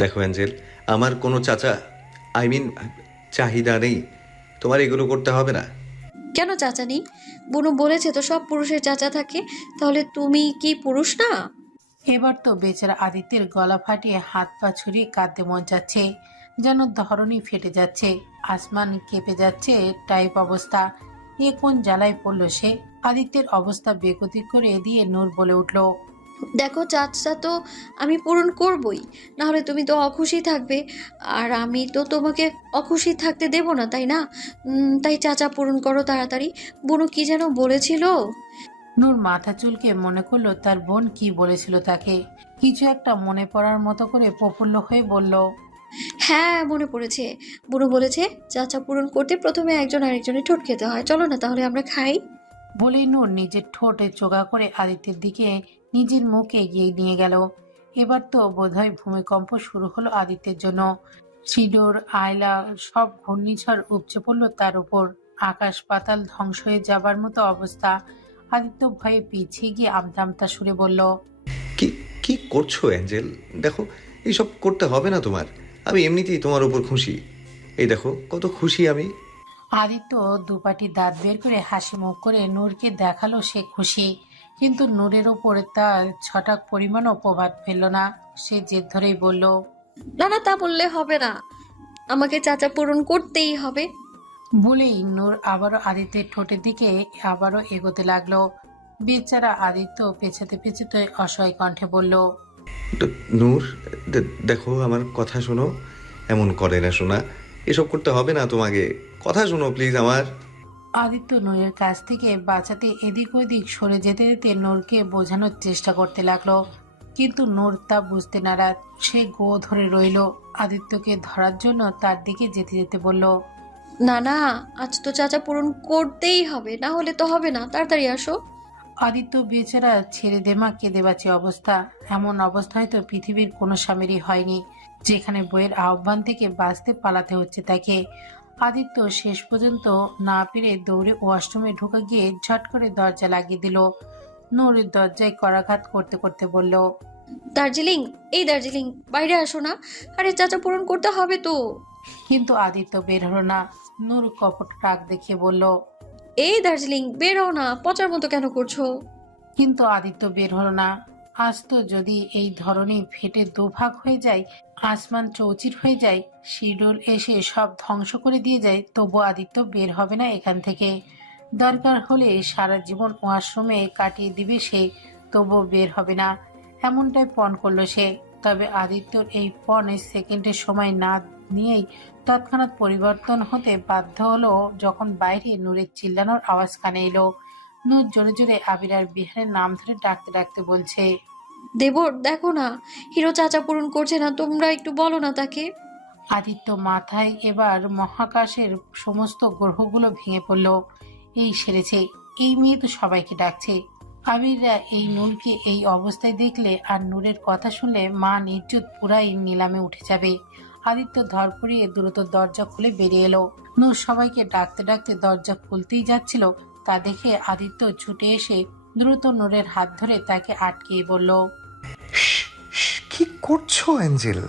দেখো অ্যাঞ্জেল, আমার কোনো চাচা, আই মিন চাহিদা নেই। তোমার এগুলো করতে হবে না। কেন চাচা নেই? বুনু বলেছে তো সব পুরুষের চাচা থাকে। তাহলে তুমি কি পুরুষ না? এবার তো বেচারা আদিত্যের গলা ফাটিয়ে হাত পা ছড়িয়ে কাঁদতে মন যাচ্ছে, যেন ধরণী ফেটে যাচ্ছে, আসমান কেঁপে যাচ্ছে টাইপ অবস্থা। এ কোন জ্বালায় পড়ল সে? আদিত্যের অবস্থা বেগতি করে দিয়ে নূর বলে উঠল, দেখো চাচা তো আমি পূরণ করবই, না হলে তুমি তো অখুশি থাকবে। আর আমি তো তোমাকে অখুশি থাকতে দেব না, তাই না? তাই চাচা পূরণ করো তাড়াতাড়ি। বুনু কি যেন বলেছিল? নূর মাথা চুলকে মনে করলো তার বোন কি বলেছিল তাকে। কিছু একটা মনে পড়ার মতো করে প্রফুল্ল হয়ে বলল, হ্যাঁ, মনে পড়েছে। বুনু বলেছে চাচা পূরণ করতে প্রথমে একজন আরেকজনের ঠোঁট খেতে হয়। চলো না তাহলে আমরা খাই। বলেই নূর নিজের ঠোঁটে চোগা করে আদিত্যের দিকে নিজের মুখ এগিয়ে নিয়ে গেল। এবার তো বোধহয় ভূমিকম্প শুরু হলো আদিত্যের জন্য। সিডোর আয়লা সব ঘূর্ণিঝড় উপচে পড়ল তার উপর। আকাশ পাতাল ধ্বংস হয়ে যাবার মতো অবস্থা। আদিত্য ভয়ে পিছিয়ে গিয়ে আমতা আমতা সুরে বলল, কি কি করছো অ্যাঞ্জেল? দেখো, এইসব করতে হবে না তোমার। আমি এমনিতেই তোমার উপর খুশি। এই দেখো কত খুশি আমি। আদিত্য দুপাটি দাঁত বের করে হাসি মুখ করে নূরকে দেখালো সে খুশি। কিন্তু নূরের ওপরে তার ছটাক পরিমাণও প্রভাব ফেলল না। সে জেদ ধরেই বলল, না না, তা বললে হবে না। আমাকে চাচা পূরণ করতেই হবে। বলেই নূর আবারও আদিত্যের ঠোঁটের দিকে আবারও এগোতে লাগলো। বেচারা আদিত্য পেছাতে পেছাতে অসহায় কণ্ঠে বলল, নূর, দেখো আমার কথা শোনো। এমন করে না শোনা, এসব করতে হবে না তোমাকে। কথা শোনো প্লিজ আমার। আদিত্য নূরের কাছ থেকে বাঁচাতে এদিক ওদিক সরে যেতে যেতে নূরকে বোঝানোর চেষ্টা করতে লাগলো। কিন্তু নূর তা বুঝতে নারাজ। সে গো ধরে রইল। আদিত্যকে ধরার জন্য তার দিকে যেতে যেতে বলল, না না, আজ তো চাচা পূরণ করতেই হবে, না হলে তো হবে না। তাড়াতাড়ি আসো। আদিত্য বেচারা ছেড়ে দেমা কেঁদে বাঁচে অবস্থা। এমন অবস্থায় তো পৃথিবীর কোনো স্বামীরই হয়নি, যেখানে বইয়ের আহ্বান থেকে বাঁচতে পালাতে হচ্ছে তাকে। আদিত্য শেষ পর্যন্ত না পেরে দৌড়ে ওয়াশরুমে ঢুকে গিয়ে ঝট করে দরজা লাগিয়ে দিল। নূর দরজায় করাঘাত করতে করতে বলল, দার্জিলিং, এই দার্জিলিং, বাইরে আসো না। আরে চাচা পূরণ করতে হবে তো। কিন্তু আদিত্য বের হলো না। নূর কপট রাগ দেখিয়ে বলল, এই দার্জিলিং, বেরো না, পচার মতো কেন করছো? কিন্তু আদিত্য বের হলো না। আজ তো যদি এই ধরনের ফেটে দুভাগ হয়ে যায়, আসমান চৌচির হয়ে যায়, শিডোল এসে সব ধ্বংস করে দিয়ে যায়, তবু আদিত্য বের হবে না এখান থেকে। দরকার হলে সারা জীবন ওয়াশরুমে কাটিয়ে দিবে সে, তবু বের হবে না, এমনটাই পণ করলো সে। তবে আদিত্যর এই পণে সেকেন্ডের সময় না নিয়েই তৎক্ষণাৎ পরিবর্তন হতে বাধ্য হলো যখন বাইরে নূরের চিল্লানোর আওয়াজ কানে এলো। নূর জোরে জোরে আবির আর বিহারের নাম ধরে ডাকতে ডাকতে বলছে, দেবর দেখো না, হিরো চাচা পূরণ করছে না, তোমরা একটু বলো না তাকে। আদিত্য মাথায় এবার মহাকাশের সমস্ত গ্রহগুলো ভেঙে পড়ল। এই সেরেছে, এই মেয়ে তো সবাইকে ডাকছে। আবিররা এই নূরকে এই অবস্থায় দেখলে আর নূরের কথা শুনলে মা নির্জুত পুরাই নিলামে উঠে যাবে। আদিত্য ধরপড়িয়ে দ্রুত দরজা খুলে বেরিয়ে এলো। নূর সবাইকে ডাকতে ডাকতে দরজা খুলতেই যাচ্ছিল, তা দেখে আদিত্য ছুটে এসে দ্রুত নূরের হাত ধরে তাকে আটকিয়ে বলল, কি করছো অ্যাঞ্জেল?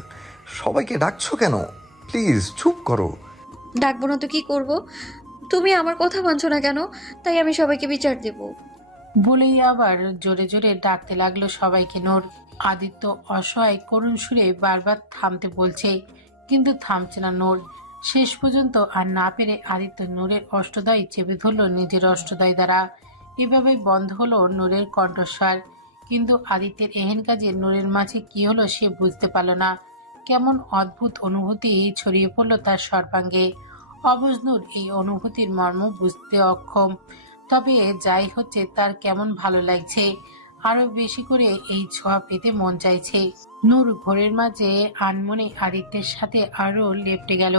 সবাইকে ডাকছো কেন? প্লিজ চুপ করো। ডাকবো না তো কি করব? তুমি আমার কথা মানছো না কেন? তাই আমি সবাইকে বিচার দেব। বলেই আবার জোরে জোরে ডাকতে লাগলো সবাইকে নূর। আদিত্য অসহায় করুণ সুরে বারবার থামতে বলছে, কিন্তু থামছে না নূর। শেষ পর্যন্ত আর না পেরে আদিত্য নূরের অষ্টদয় চেপে ধরলো নিজের অষ্টদয় দ্বারা। এভাবেই বন্ধ হলো নূরের কণ্ঠস্বর। কিন্তু আদিত্যের এহেন কাজে নূরের মাঝে কি হলো সে বুঝতে পারল না। কেমন অদ্ভুত অনুভূতি ছড়িয়ে পড়লো তার সর্বাঙ্গে। অবুঝ নূর এই অনুভূতির মর্ম বুঝতে অক্ষম। তবে যাই হচ্ছে তার কেমন ভালো লাগছে, আরো বেশি করে এই ছোঁয়া পেতে মন চাইছে। নূর ঘোরের মাঝে আনমনে আদিত্যের সাথে আরো লেপ্টে গেল,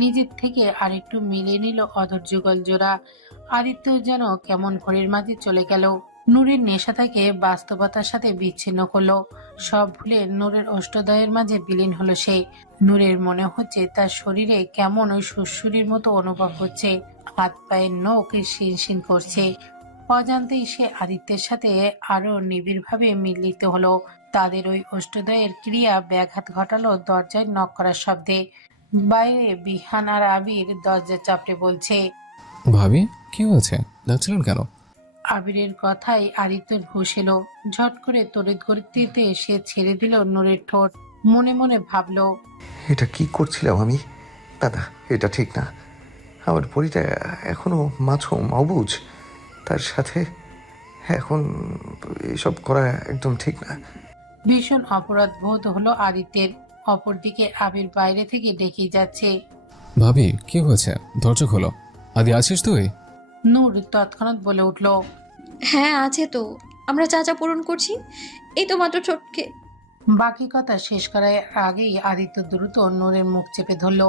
নিজের থেকে আরেকটু মিলিয়ে নিল অধৈর্য যুগল জোড়া। আদিত্য যেন কেমন ঘোরের মাঝে চলে গেল। নূরের নেশা থেকে বাস্তবতার সাথে বিচ্ছিন্ন করলো। সব ভুলে নূরের অষ্টদয়ের মাঝে বিলীন হলো সে। নূরের মনে হচ্ছে তার শরীরে কেমন ওই সুড়সুড়ির মতো অনুভব হচ্ছে, হাত পায়ের নখ শিনশিন করছে। অজান্তেই সে আদিত্যের সাথে আরো নিবিড়ভাবে মিলিত হলো। তাদের ওই অষ্টদয়ের ক্রিয়া ব্যাঘাত ঘটালো দরজায় নক করার শব্দে। বাইরে বিহান আর আবির দরজা চাপড়ে বলছে। ভাবি, কি হয়েছে? ডাকছিলেন কেন? আবিরের কথায় আদিত্যর হুঁশ এলো। ঝট করে তড়িৎ গতিতে সে ছেড়ে দিল নূরের ঠোঁট। মনে মনে ভাবলো, এটা কি করছিলাম আমি? দাদা, এটা ঠিক না। আমার পরিটা এখনো মাছুম অবুঝ, তার সাথে এখন এসব করা একদম ঠিক না। ভীষণ অপরাধ বোধ হলো আদিত্যের। অপরদিকে আবির বাইরে থেকে ডেকে যাচ্ছে। ভাবি, কি হয়েছে? দরজা খোলো। আদি, আছিস তুই? নূর তৎক্ষণাৎ বলে উঠল। হ্যাঁ আছে তো, আমরা চাচা পূরণ করছি, এই তো মাত্র ছোটকে। বাকি কথা শেষ করার আগেই আদিত্য দ্রুত নূরের মুখ চেপে ধরল।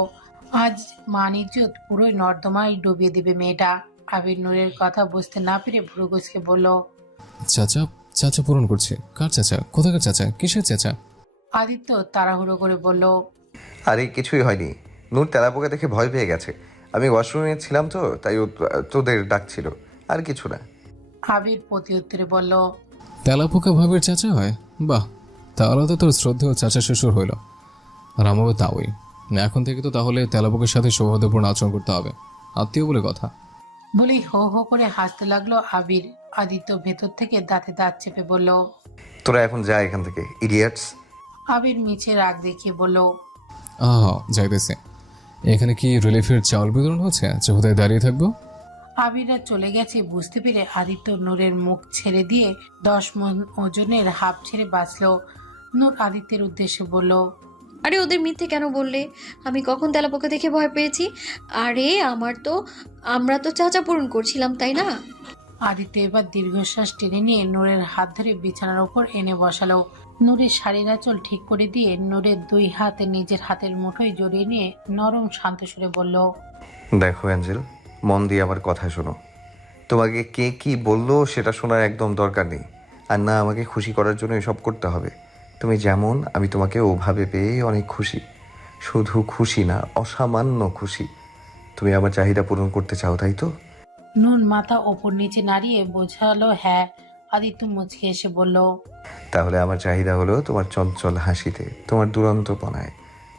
আজ মান ইজ্জত পুরোই নর্দমায় ডুবিয়ে দেবে মেয়েটা। আবির নূরের কথা বুঝতে না পেরে ভ্রুকুচকে বলল। চাচা? চাচা পূরণ করছে? কার চাচা? কোথাকার চাচা? কিসের চাচা? আদিত্য তাড়াহুড়ো করে বলল। আরে কিছুই হয়নি, নূর তেলাপোকা দেখে ভয় পেয়ে গেছে। আমি ওয়াশরুমে ছিলাম তো, তাই ও তোদের ডাকছিল, আর কিছু না। আবির প্রতি উত্তরে বলল। তেলাপোকা ভাবের চাচা হয়? বাহ, তাহলে তো তোর শ্রদ্ধেয় চাচা শ্বশুর হইল। আর আমারও তাওই। এখন থেকে তো তাহলে তেলাপোকার সাথে সৌহার্দ্যপূর্ণ আচরণ করতে হবে, আত্মীয় বলে কথা। বলেই হো হো করে হাসতে লাগলো আবির। আদিত্য ভেতর থেকে দাঁতে দাঁত চেপে বলল। তোরা এখন যা এখান থেকে, ইডিয়েটস। আবির মিছে রাগ দেখিয়ে বলল। যাইতেছে। এখানে কি রিলিফের চাউল বিতরণ হচ্ছে যে কোথায় দাঁড়িয়ে থাকবো? আবিররা চলে গেছে বুঝতে পেরে আদিত্য নূরের মুখ ছেড়ে দিয়ে 10 মণ ওজনের হাফ ছেড়ে বাঁচল। নূর আদিত্যের উদ্দেশ্যে বলল। আরে ওদের মিথ্যে কেন বললে? আমি কখন তেলাপোকা দেখে ভয় পেয়েছি? আরে আমরা তো চাচা পূরণ করছিলাম, তাই না? আদিত্য এবার দীর্ঘশ্বাস টেনে নিয়ে নূরের হাত ধরে বিছানার ওপর এনে বসালো। নূরের শাড়ির আঁচল ঠিক করে দিয়ে নূরের 2 হাত নিজের হাতের মুঠোয় জড়িয়ে নিয়ে নরম শান্ত সুরে বলল। দেখো অ্যাঞ্জেল, মন দিয়ে আমার কথা শোনো। তোমাকে কে কি বললো সেটা শোনার একদম দরকার নেই, আর না আমাকে খুশি করার জন্য এসব করতে হবে। তুমি যেমন, আমি তোমাকে ওভাবে পেয়ে অনেক খুশি। শুধু খুশি না, অসামান্য খুশি। তুমি আমার চাহিদা পূরণ করতে চাও, তাই তো? নূর মাথা ওপর নিচে নাড়িয়ে বোঝালো হ্যাঁ। আদিত্য মুচকে এসে বলল। তাহলে আমার চাহিদা হলো তোমার চঞ্চল হাসিতে, তোমার দুরন্তপনায়,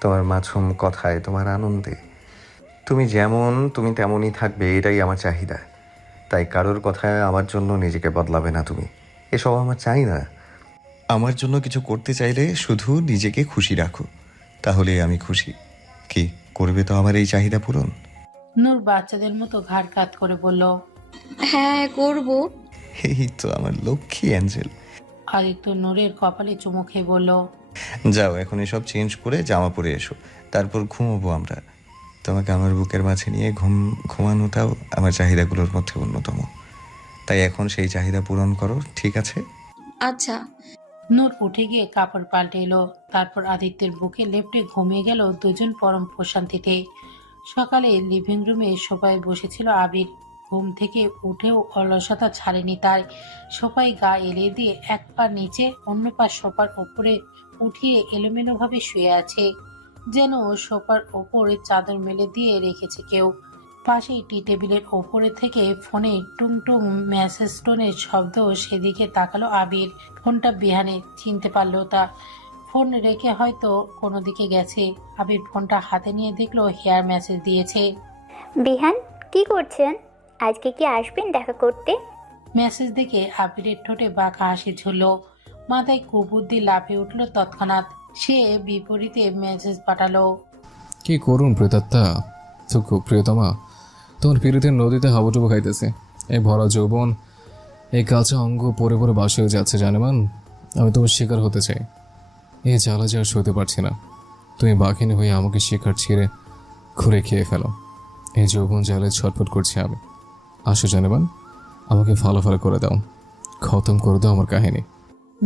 তোমার মাছুম কথায়, তোমার আনন্দে। তুমি যেমন, তুমি তেমনই থাকবে, এটাই আমার চাহিদা। তাই কারোর কথায় আমার জন্য নিজেকে বদলাবে না তুমি। এসব আমার চাই না। আমার জন্য কিছু করতে চাইলে শুধু নিজেকে খুশি রাখো, তাহলেই আমি খুশি। কি করবে তো আমার এই চাহিদা পূরণ? নূর বাচ্চাদের মতো ঘাড় কাত করে বলল। হ্যাঁ করব। এই তো আমার লক্ষ্মী অ্যাঞ্জেল। আদিত্য নূরের কপালে চুমু খেয়ে বলল। যাও এখন এসব চেঞ্জ করে জামা পরে এসো, তারপর ঘুমোবো আমরা। তোমাকে আমার বুকের মাঝে নিয়ে ঘুমানোটাও আমার চাহিদাগুলোর মধ্যে অন্যতম। তাই এখন সেই চাহিদা পূরণ করো, ঠিক আছে? আচ্ছা। নূর উঠে গিয়ে কাপড় পাল্টে এলো। তারপর আদিত্যের বুকে লেপ্টে ঘুমিয়ে গেল দুজন পরম প্রশান্তিতে। সকালে লিভিং রুমে সোফায় বসেছিল আবির। ঘুম থেকে উঠেও অলসতা ছাড়েনি তার। সোফায় গা এলিয়ে দিয়ে এক পা নিচে অন্য পা সোফার ওপরে উঠিয়ে এলোমেলোভাবে শুয়ে আছে, যেন সোফার ওপরে চাদর মেলে দিয়ে রেখেছে কেউ। পাশেই টি টেবিলের ওপরে থেকে ফোনে টুংটুং মেসেজ টোনের শব্দ, সেদিকে তাকালো আবির। ফোনটা বিহানে, চিনতে পারলো তা। ফোন রেখে হয়তো কোনো দিকে গেছে। আবির ফোনটা হাতে নিয়ে দেখলো হেয়ার মেসেজ দিয়েছে। বিহান, কি করছেন? আজকে কি আসবেন দেখা করতে? মেসেজ দেখে আবিরের ঠোঁটে বাঁকা হাসি ঝুলল। মাথায় কুবুদ্ধি লাফিয়ে উঠল তৎক্ষণাৎ। সে বিপরীতে মেসেজ পাঠালো। কি করুন প্রেতাত্মা, তো খুব প্রিয়তমা, তোমার পীড়িতের নদীতে হাবুডুবু খাইতেছে। এই ভরা যৌবন, এই কাঁচা অঙ্গ পরে পরে বাসি হয়ে যাচ্ছে জানেমান। আমি তোমার শিকার হতে চাই। এই জ্বালা যে আর সইতে পারছি না। তুমি বাঘিনী হয়ে আমাকে শিকার ছিঁড়ে ঘুরে খেয়ে ফেলো। এই যৌবন জ্বালায় ছটফট করছি আমি। আসো জানেমান, আমাকে ভালো করে দাও, খতম করে দাও আমার কাহিনী।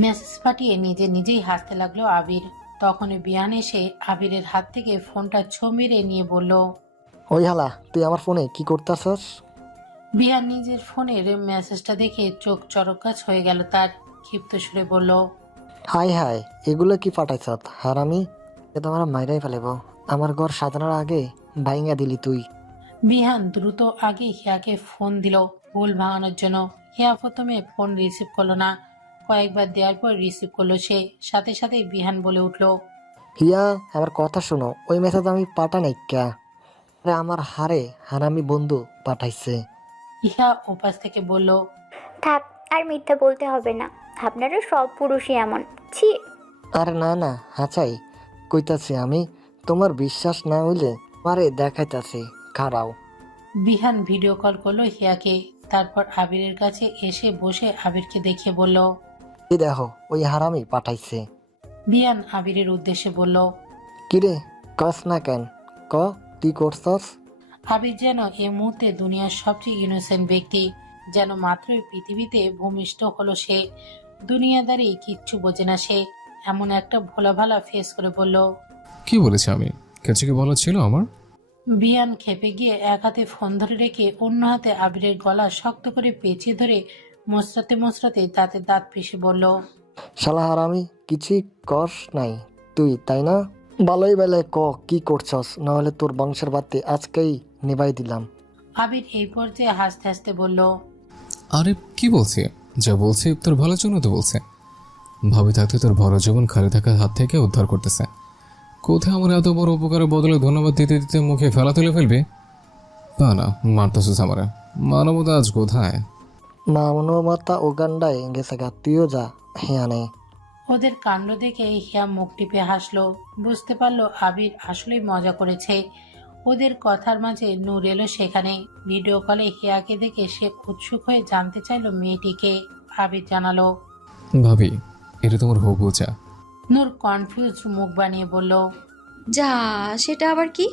মেসেজ পাঠিয়ে নিজে নিজেই হাসতে লাগলো আবির। তখনই বিয়ান এসে আবিরের হাত থেকে ফোনটা ছো মেরে নিয়ে বলল। ওই হালা, তুই আমার ফোনে কি করতেছস? বিয়ান নিজের ফোনের মেসেজটা দেখে চোখ চরকাচ হয়ে গেল তার। ক্ষিপ্ত সুরে বলল। হাই হাই, এগুলো কি পাঠাইছত হারামি? এ তো আমার মাইরাই ফেলেব। আমার ঘর সাজানোর আগে ভাইঙ্গা দিলি তুই। বিহান দ্রুত আগে হিয়াকে ফোন দিল ভুল ভাঙানোর জন্য। হিয়া প্রথমে ফোন রিসিভ করলো না, কয়েকবার দেওয়ার পর রিসিভ করলো সে। সাথে সাথে বিহান বলে উঠল, হিয়া আমার কথা শোনো, ওই মেসেজ আমি পাঠা নাই ক্যা। আরে আমার হারামি বন্ধু পাঠাইছে। ইহা ওপাশ থেকে বলল, থাক, আর মিথ্যা বলতে হবে না। আপনারা সব পুরুষই এমন। ছি। আরে না না হাঁচাই কইতাছি আমি, তোমার বিশ্বাস না হইলে মারে দেখাইতাছি, খারাও। বিহান ভিডিও কল করলো হিয়াকে। তারপর আবিরের কাছে এসে বসে আবিরকে দেখিয়ে বলল। এই দেখো ওই হারামি পাঠাইছে। বিহান আবিরের উদ্দেশ্যে বলল, কিরে কস না কেন, ক তুই করছস? আবির যেন এই মুহূর্তে দুনিয়ার সবচেয়ে ইনোসেন্ট ব্যক্তি, যেন মাত্রই পৃথিবীতে ভূমিষ্ঠ হলো সে। দুনিয়াদারি কিচ্ছু বোঝে না সে। এমন একটা ভোলাভালা ফেস করে বলল। কি বলেছি আমি? কিছু কি বলা ছিল আমার? বিয়ান খেপে গিয়ে এক হাতে ফোন ধরে রেখে অন্য হাতে আবিরের গলা শক্ত করে পেঁচিয়ে ধরে মোচড়াতে মোচড়াতে দাঁতে দাঁত পিষে বলল, শালা হারামি কিছুই কস নাই তুই, তাই না? ভালোই বেলায় ক কি করছস, নাহলে তোর বংশের বাতি আজকেই নিভাই দিলাম। আবির এই পর্যায়ে হাসতে হাসতে বলল, আরে কি বলছি? যা বলছি তোর ভালোর জন্য তো বলছে। ভাবি থাকতে তোর বড় জীবন খালি থাকার হাত থেকে উদ্ধার করতেছে। কোথায় আমার এত বড় উপকারের বদলে ধন্যবাদ দিতে দিতে মুখে ফেলা তুলে ফেলবি? তা না, মারতেছিস আমারে। মানবতা আজ কোথায়? মানবতা উগান্ডায় গেছে গা, তুইও যা হিয়া নেই। ওদের কাণ্ড দেখে হিয়া মুখ টিপে হাসলো। বুঝতে পারলো আবির আসলেই মজা করেছে। ওদের কথার মাঝে নূর এলো সেখানে। ভিডিও কলে হিয়াকে দেখে সে উৎসুক হয়ে জানতে চাইলো মেয়েটিকে। আবির জানালো, ভাবি এটা তোমার হবু চা। নূর কনফিউজ মুখ বানিয়ে বলল, যা, সেটা আবার কি?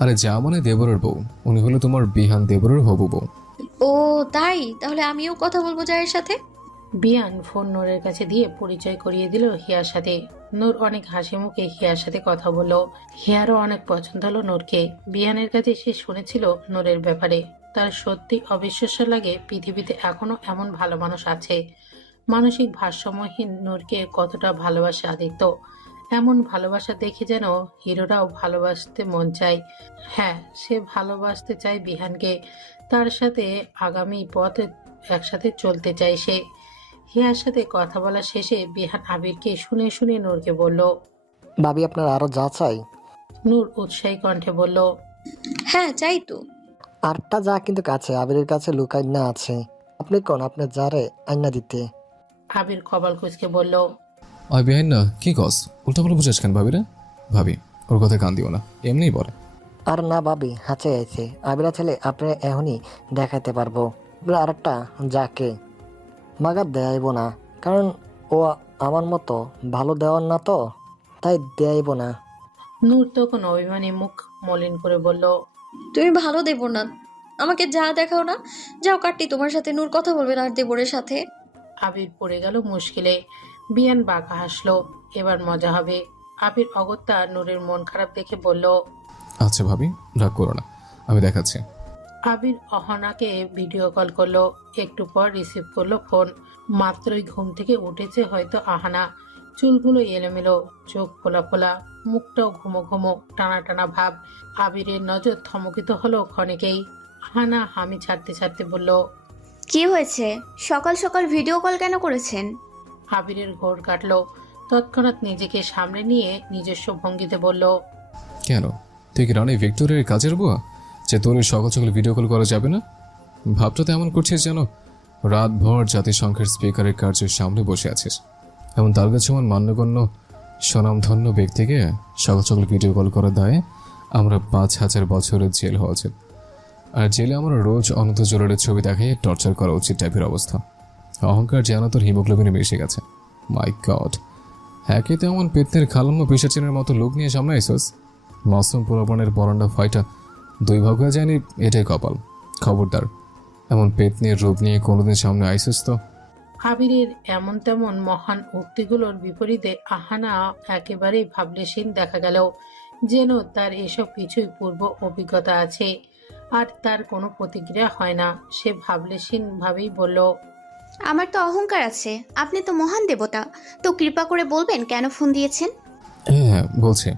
আরে যা মানে দেবরের বউ, উনি হলো তোমার বিহান দেবরের হবু বউ। ও তাই, তাহলে আমিও কথা বলবো জায়ের সাথে। বিয়ান ফোন নূরের কাছে দিয়ে পরিচয় করিয়ে দিল হিয়ার সাথে। নূর অনেক হাসি মুখে হিয়ার সাথে কথা বলল। হিয়ারও অনেক পছন্দ হলো নূরকে। বিয়ানের কাছে সে শুনেছিল নূরের ব্যাপারে। তার সত্যি অবিশ্বাস্য লাগে পৃথিবীতে এখনো এমন ভালো মানুষ আছে। মানসিক ভারসাম্যহীন নূরকে কতটা ভালোবাসে আদিত্য। এমন ভালোবাসা দেখে যেন হিরোরাও ভালোবাসতে মন চায়। হ্যাঁ, সে ভালোবাসতে চায় বিহানকে। তার সাথে আগামী পথে একসাথে চলতে চায় সে। হিয়ার সাথে কথা বলা শেষে বিহান আবিরকে শুনে শুনে নূরকে বলল। ভাবি আপনার আরো যা চাই? নূর উৎসাহী কণ্ঠে বলল, হ্যাঁ চাই তো। আরটা যা কিন্তু কাছে, আবিরের কাছে লুকাই না আছে। আপনি কোন আপনার যারে আইনা দিতে। আবির কপাল কুঁচকে বলল, আর বিহান না কি কস? উল্টা বলে বুঝাস কেন ভাবি রে? ভাবি ওর কথা কান দিও না, এমনিই বলে। আর না ভাবি হাঁচে আছে, আবিরা ছেলে আপনি এখনই দেখাইতে পারবো। আপনার আরেকটা যাকে মাগার দেয়াইব না, কারণ ও আমার মতো ভালো দেওয়ার না তো, তাই দেয়াইব না। নূর তখন অভিমানী মুখ মলিন করে বলল, তুমি ভালো দেবো না, আমাকে যা দেখাও না। যাও কাটটি, তোমার সাথে নূর কথা বলবে না আর দেবরের সাথে। আবির পড়ে গেল মুশকিলে। বিয়ান বাঁকা হাসলো। এবার মজা হবে। আবির অগত্যা নূরের মন খারাপ দেখে বলল, আচ্ছা ভাবি রাগ করো না, আমি দেখাচ্ছি। আবির অহনাকে ভিডিও কল করলো। একটু পর রিসিভ করলো ফোন। মাত্রই ঘুম থেকে উঠেছে হয়তো আহানা। চুলগুলো এলোমেলো, চোখ ফোলা ফোলা, মুখটাও ঘুমো ঘুমো, টানা টানা ভাব। আবিরের নজর থমকিত হলো ক্ষণিকেই। আহানা হামি ছাড়তে ছাড়তে বলল, কি হয়েছে? সকাল সকাল ভিডিও কল কেন করেছেন? আবিরের ঘোর কাটলো। তৎক্ষণাৎ নিজেকে সামনে নিয়ে নিজস্ব ভঙ্গিতে বলল, কেন, তুই কি রানী ভিক্টোরিয়ার কাজের বুয়া যে তোর এই সকাল সকাল ভিডিও কল করা যাবে না? ভাবটা তো এমন করছিস যেন রাতভর জাতিসংঘের স্পিকারের কার্যের সামনে বসে আছিস। এমন তার কাছে এমন মান্যগণ্য স্বনামধন্য ব্যক্তিকে সকাল সকাল ভিডিও কল করার দায়ে আমরা 5,000 বছরের জেল হওয়া উচিত। আর জেলে আমরা রোজ অনন্ত জোরের ছবি দেখাই টর্চার করা উচিত টাইপের অবস্থা। অহংকার যেন তোর হিমোগ্লোবিনে মিশে গেছে। মাই গড, হ্যাকে তো এমন পেতনের খালাম্য পিসাচিনের মতো লোক নিয়ে সামনে আইসোস। মাসুম পোলাপানের বরান্ডা ফাইটা 2 ভাগ হয়ে যায়নি, এটাই কপাল। খবরদার এমন পেতনির রূপ নিয়ে কোনোদিন সামনে আইসোস তো। আবিরের এমন তেমন মহান উক্তিগুলোর বিপরীতে আহানা একেবারেই ভাবলেশীন দেখা গেল। যেন তার এসব কিছুই পূর্ব অভিজ্ঞতা আছে। আর তার কোনো প্রতিক্রিয়া হয় না। সে ভাবলেশীন ভাবেই বলল, আমার তো অহংকার আছে, আপনি তো মহান দেবতা, তো কৃপা করে বলবেন কেন ফোন দিয়েছেন? হ্যাঁ বলছে,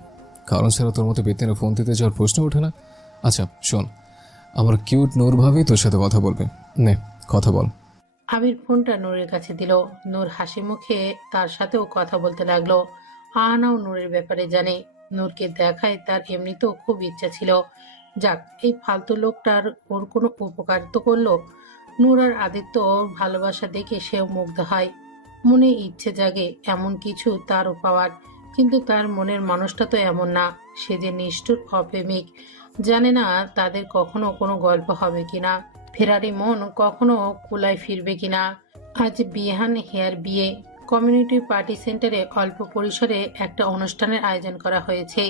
কারণ ছাড়া তোর মতো বেতনে ফোন দিতে যাওয়ার প্রশ্ন ওঠে না। আচ্ছা শোন, আমার কিউট নূর ভাবি তোর সাথে কথা বলবে, নে কথা বল। আবির ফোনটা নূরের কাছে দিল। নূর হাসি মুখে তার সাথেও কথা বলতে লাগলো। আহানাও নূরের ব্যাপারে জানে। নূরকে দেখায় তার এমনিতেও খুব ইচ্ছা ছিল। যাক, এই ফালতু লোকটার ওর কোনো উপকার তো করলো। নূর আর আদিত্য ভালোবাসা দেখে সেও মুগ্ধ হয়। মনে ইচ্ছে জাগে এমন কিছু তারও পাওয়ার, কিন্তু তার মনের মানুষটা তো এমন না। সে যে নিষ্ঠুর অপ্রেমিক, জানে না তাদের কখনো কোনো গল্প হবে কিনা, ফেরারি মন কখনো কুলায় ফিরবে কিনা। আজ বিহান হেয়ার বিয়ে। কমিউনিটি পার্টি সেন্টারে অল্প পরিসরে একটা অনুষ্ঠানের আয়োজন করা হয়েছে।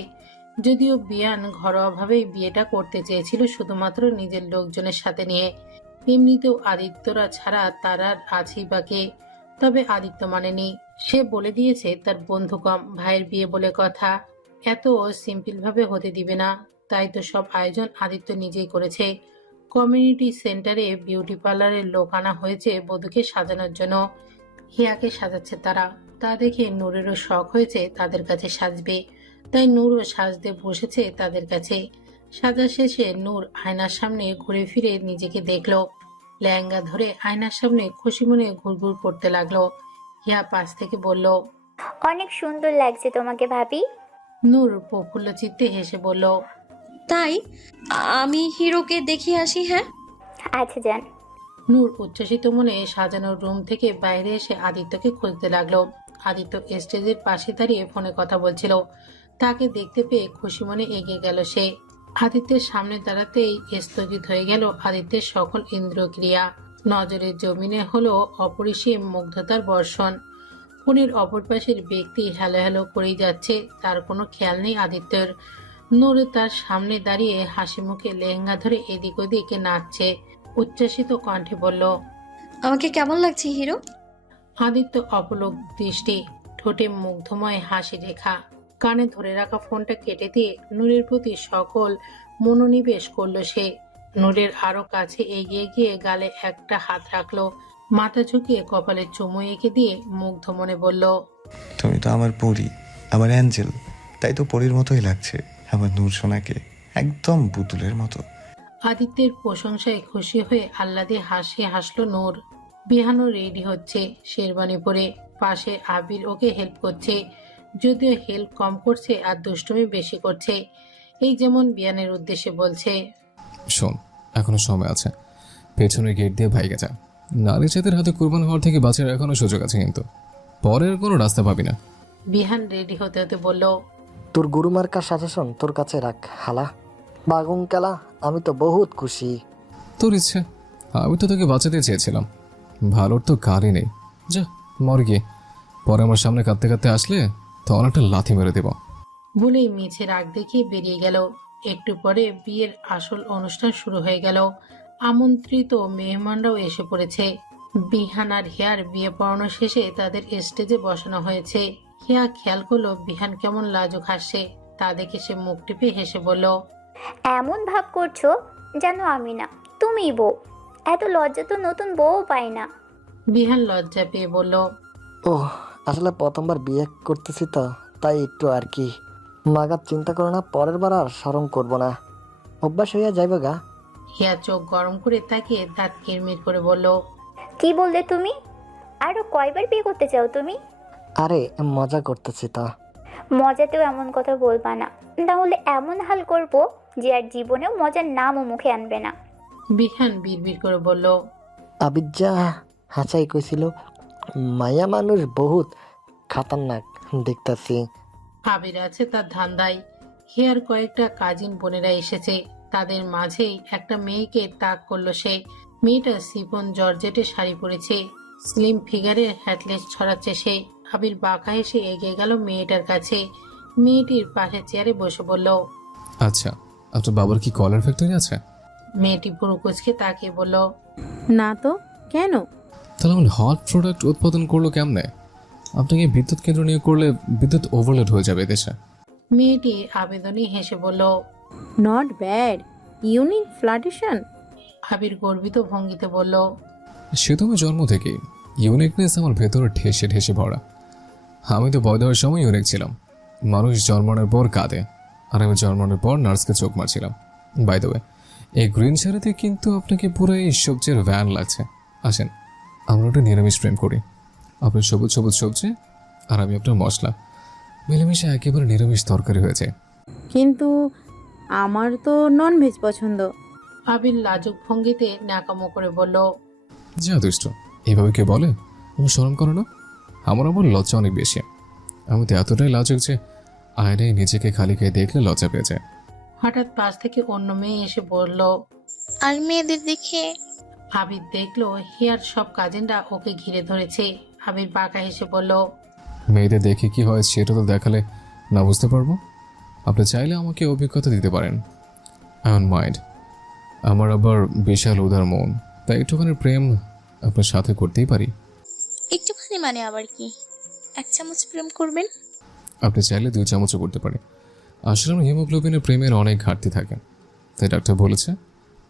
যদিও বিয়ান ঘরোয়াভাবেই বিয়েটা করতে চেয়েছিল, শুধুমাত্র নিজের লোকজনের সাথে নিয়ে। এমনিতেও আদিত্যরা ছাড়া তার আর আছেই বা কে। তবে আদিত্য মানেনি। সে বলে দিয়েছে তার বন্ধু কম, ভাইয়ের বিয়ে বলে কথা, এত সিম্পল ভাবে হতে দিবে না। তাই তো সব আয়োজন আদিত্য নিজেই করেছে। কমিউনিটি সেন্টারে বিউটি পার্লারের লোক আনা হয়েছে বধূকে সাজানোর জন্য। হিয়াকে সাজাচ্ছে তারা। তা দেখে নূরেরও শখ হয়েছে তাদের কাছে সাজবে। তাই নূরও সাজতে বসেছে তাদের কাছে। সাজা শেষে নূর আয়নার সামনে ঘুরে ফিরে নিজেকে দেখলো। লেহেঙ্গা ধরে আয়নার সামনে খুশি মনে ঘুরঘুর করতে লাগলো। হিয়া পাশ থেকে বলল, অনেক সুন্দর লাগছে তোমাকে ভাবি। নূর প্রফুল্ল চিত্তে হেসে বলল, তাই আমি হিরোকে দেখিয়ে আসি। হ্যাঁ, আচ্ছা যান। নূর উচ্ছ্বসিত মনে সাজানোর রুম থেকে বাইরে এসে আদিত্যকে খুঁজতে লাগলো। আদিত্য স্টেজের পাশে দাঁড়িয়ে ফোনে কথা বলছিল। তাকে দেখতে পেয়ে খুশি মনে এগিয়ে গেল সে। আদিত্যের সামনে দাঁড়াতেই স্থগিত হয়ে গেল আদিত্যের সকল ইন্দ্রিয়ক্রিয়া। নজরের জমিনে হলো অপরিসীম মুগ্ধতার বর্ষণ। ফোনের অপর পাশের ব্যক্তি হ্যালো হ্যালো করেই যাচ্ছে, তার কোনো খেয়াল নেই আদিত্যের। নূর তার সামনে দাঁড়িয়ে হাসি মুখে লেহেঙ্গা ধরে এদিক ওদিক নাচছে। উচ্ছ্বাসিত কণ্ঠে বলল, আমাকে কেমন লাগছে হিরো? আদিত্য অপলক দৃষ্টি, ঠোঁটে মুগ্ধময় হাসি রেখা। কানে ধরে রাখা ফোনটা কেটে দিয়ে নূরের প্রতি সকল মনোনিবেশ করলো সে। নূরের আরো কাছে এগিয়ে গিয়ে গালে একটা হাত রাখলো। মাথা ঝুঁকিয়ে কপালে চুমু এঁকে দিয়ে মুগ্ধ মনে বলল, তুমি তো আমার পরী, আমার অ্যাঞ্জেল। তাই তো পরীর মতোই লাগছে আমার নূর সোনাকে, একদম পুতুলের মতো। আদিত্যের প্রশংসায় খুশি হয়ে আহ্লাদে হাসি হাসলো নূর। বিহানও রেডি হচ্ছে শেরবানি পরে। পাশে আবির ওকে হেল্প করছে, যদিও হেল্প কম করছে আর দুষ্টুমি বেশি করছে। এই যেমন বিয়ানের উদ্দেশ্যে বলছে, শোন, এখনো সময় আছে, পেছনের গেট দিয়ে ভাইগে যা। নারী জাতির হাতে কুরবান হওয়ার থেকে বাঁচার এখনো সুযোগ আছে, কিন্তু পরের কোনো রাস্তা পাবি না। বিহান রেডি হতে হতে বলল, তোর গুরুমার্কার সাজেশন তোর কাছে রাখ হালা। বাগুন কেলা, আমি তো বহুত খুশি। তোর ইচ্ছে, আমি তো তোকে বাঁচাতে চেয়েছিলাম। ভালোর তো গাড়ি নেই, যা মর গিয়ে। পরে আমার সামনে কাঁদতে কাঁদতে আসলে তখন একটা লাথি মেরে দেব। বলেই মিছে রাগ দেখিয়ে বেরিয়ে গেল। একটু পরে বিয়ের আসল অনুষ্ঠান শুরু হয়ে গেল। আমন্ত্রিত মেহমানরাও এসে পড়েছে। বিহান আর হিয়ার বিয়ে পড়ানো শেষে তাদের স্টেজে বসানো হয়েছে। হিয়া খেয়াল করলো বিহান কেমন লাজুক হাসছে। তা দেখে সে মুখ টিপে হেসে বলল, এমন ভাব করছো যেন আমি না, তুমিই বউ। এত লজ্জা তো নতুন বউ পাই না। বিহান লজ্জা পেয়ে বলল, ও আসলে প্রথমবার বিয়ে করতেছি তো, তাই একটু আর কি। মাগাত চিন্তা করো না, পরের বার আর স্মরণ করবো না, অভ্যাস হইয়া যাইবে গা। হিয়া চোখ গরম করে তাকিয়ে দাঁত কিরমির করে বলল, কি বললে তুমি? আরো কয়বার বিয়ে করতে চাও তুমি? আরে মজা করতেছি তো। মজাতেও এমন কথা বলবা না, তাহলে এমন হাল করব যে আর জীবনেও মজার নামও মুখে আনবে না। বিহান বিড়বিড় করে বলল, আবিজ্জা হাসাই কইছিল, মায়া মানুষ বহুত খাতারনাক দেখতাছি। আবির আছে তার ধান্দায়। হিয়ার কয়েকটা কাজিন বোনেরা এসেছে। তাদের মাঝেই একটা মেয়েকে তাক করলো সে। মেয়েটা সিফন জর্জেটে শাড়ি পরেছে, স্লিম ফিগারের হ্যাটলেস ছড়াচ্ছে সে। আবির বাঁকা হেসে এগিয়ে গেল মেয়েটার কাছে। মেয়েটির পাশে চেয়ারে বসে বলল, আচ্ছা, আপনার বাবার কি কলার ফ্যাক্টরি আছে? মেয়েটি পুরো কুচকে তাকিয়ে বলল, না তো, কেন? তাহলে আমার হট প্রোডাক্ট উৎপাদন করলো কেমনে? আপনাকে বিদ্যুৎ কেন্দ্র নিয়ে করলে বিদ্যুৎ ওভারলোড হয়ে যাবে দেশে। মেয়েটি আবেদনে হেসে বলল, নট ব্যাড, ইউনিক ফ্ল্যাটিশন। আবির গর্বিত ভঙ্গিতে বলল, সে তো আমি জন্ম থেকেই ইউনিকনেস আমার ভেতরে ঠেসে ঠেসে ভরা। আমি তো বয় দেওয়ার সময় ইউনিক ছিলাম। মানুষ জন্মানোর পর কাঁদে, আর আমি জন্মানোর পর নার্সকে চোখ মারছিলাম। বাই দ্য ওয়ে, এই গ্রিন শাড়িতে কিন্তু আপনাকে পুরো এই সবজির ভ্যান লাগছে। আসেন, আমরা একটা নিরামিষ প্রেম করি। আপনার সবুজ সবুজ সবজি আর আমি আপনার মশলা, মিলেমিশে একেবারে নিরামিষ তরকারি হয়েছে। কিন্তু আমার তো ননভেজ পছন্দ। আবির লাজুক ভঙ্গিতে ন্যাকামো করে বলল। যা দুষ্ট, এইভাবে কে বলে? আমি শরম করো না? আমার আবার লজ্জা অনেক বেশি। আমি তো এতটাই লাজুক যে আয়নায় নিজেকে খালি খেয়ে দেখলে লজ্জা পেয়ে যায়। হঠাৎ পাশ থেকে অন্য মেয়ে এসে বলল। আর মেয়েদের দেখে আবির দেখলো হিয়ার সব কাজিনরা ওকে ঘিরে ধরেছে। আবির বাঁকা হেসে বলল। মেয়েদের দেখে কি হয় সেটা তো দেখালে না বুঝতে পারবো। আপনি চাইলে আমাকে অভিজ্ঞতা দিতে পারেন। I don't mind. আমার আবার বিশাল উদার মন, তাই একটুখানি প্রেম আপনার সাথে করতেই পারি। একটুখানি মানে আবার কি? 1 চামচ প্রেম করবেন? আপনি চাইলে 2 চামচও করতে পারি। আসলে আমার হিমোগ্লোবিনের প্রেমের অনেক ঘাটতি থাকে, তাই ডাক্তার বলেছে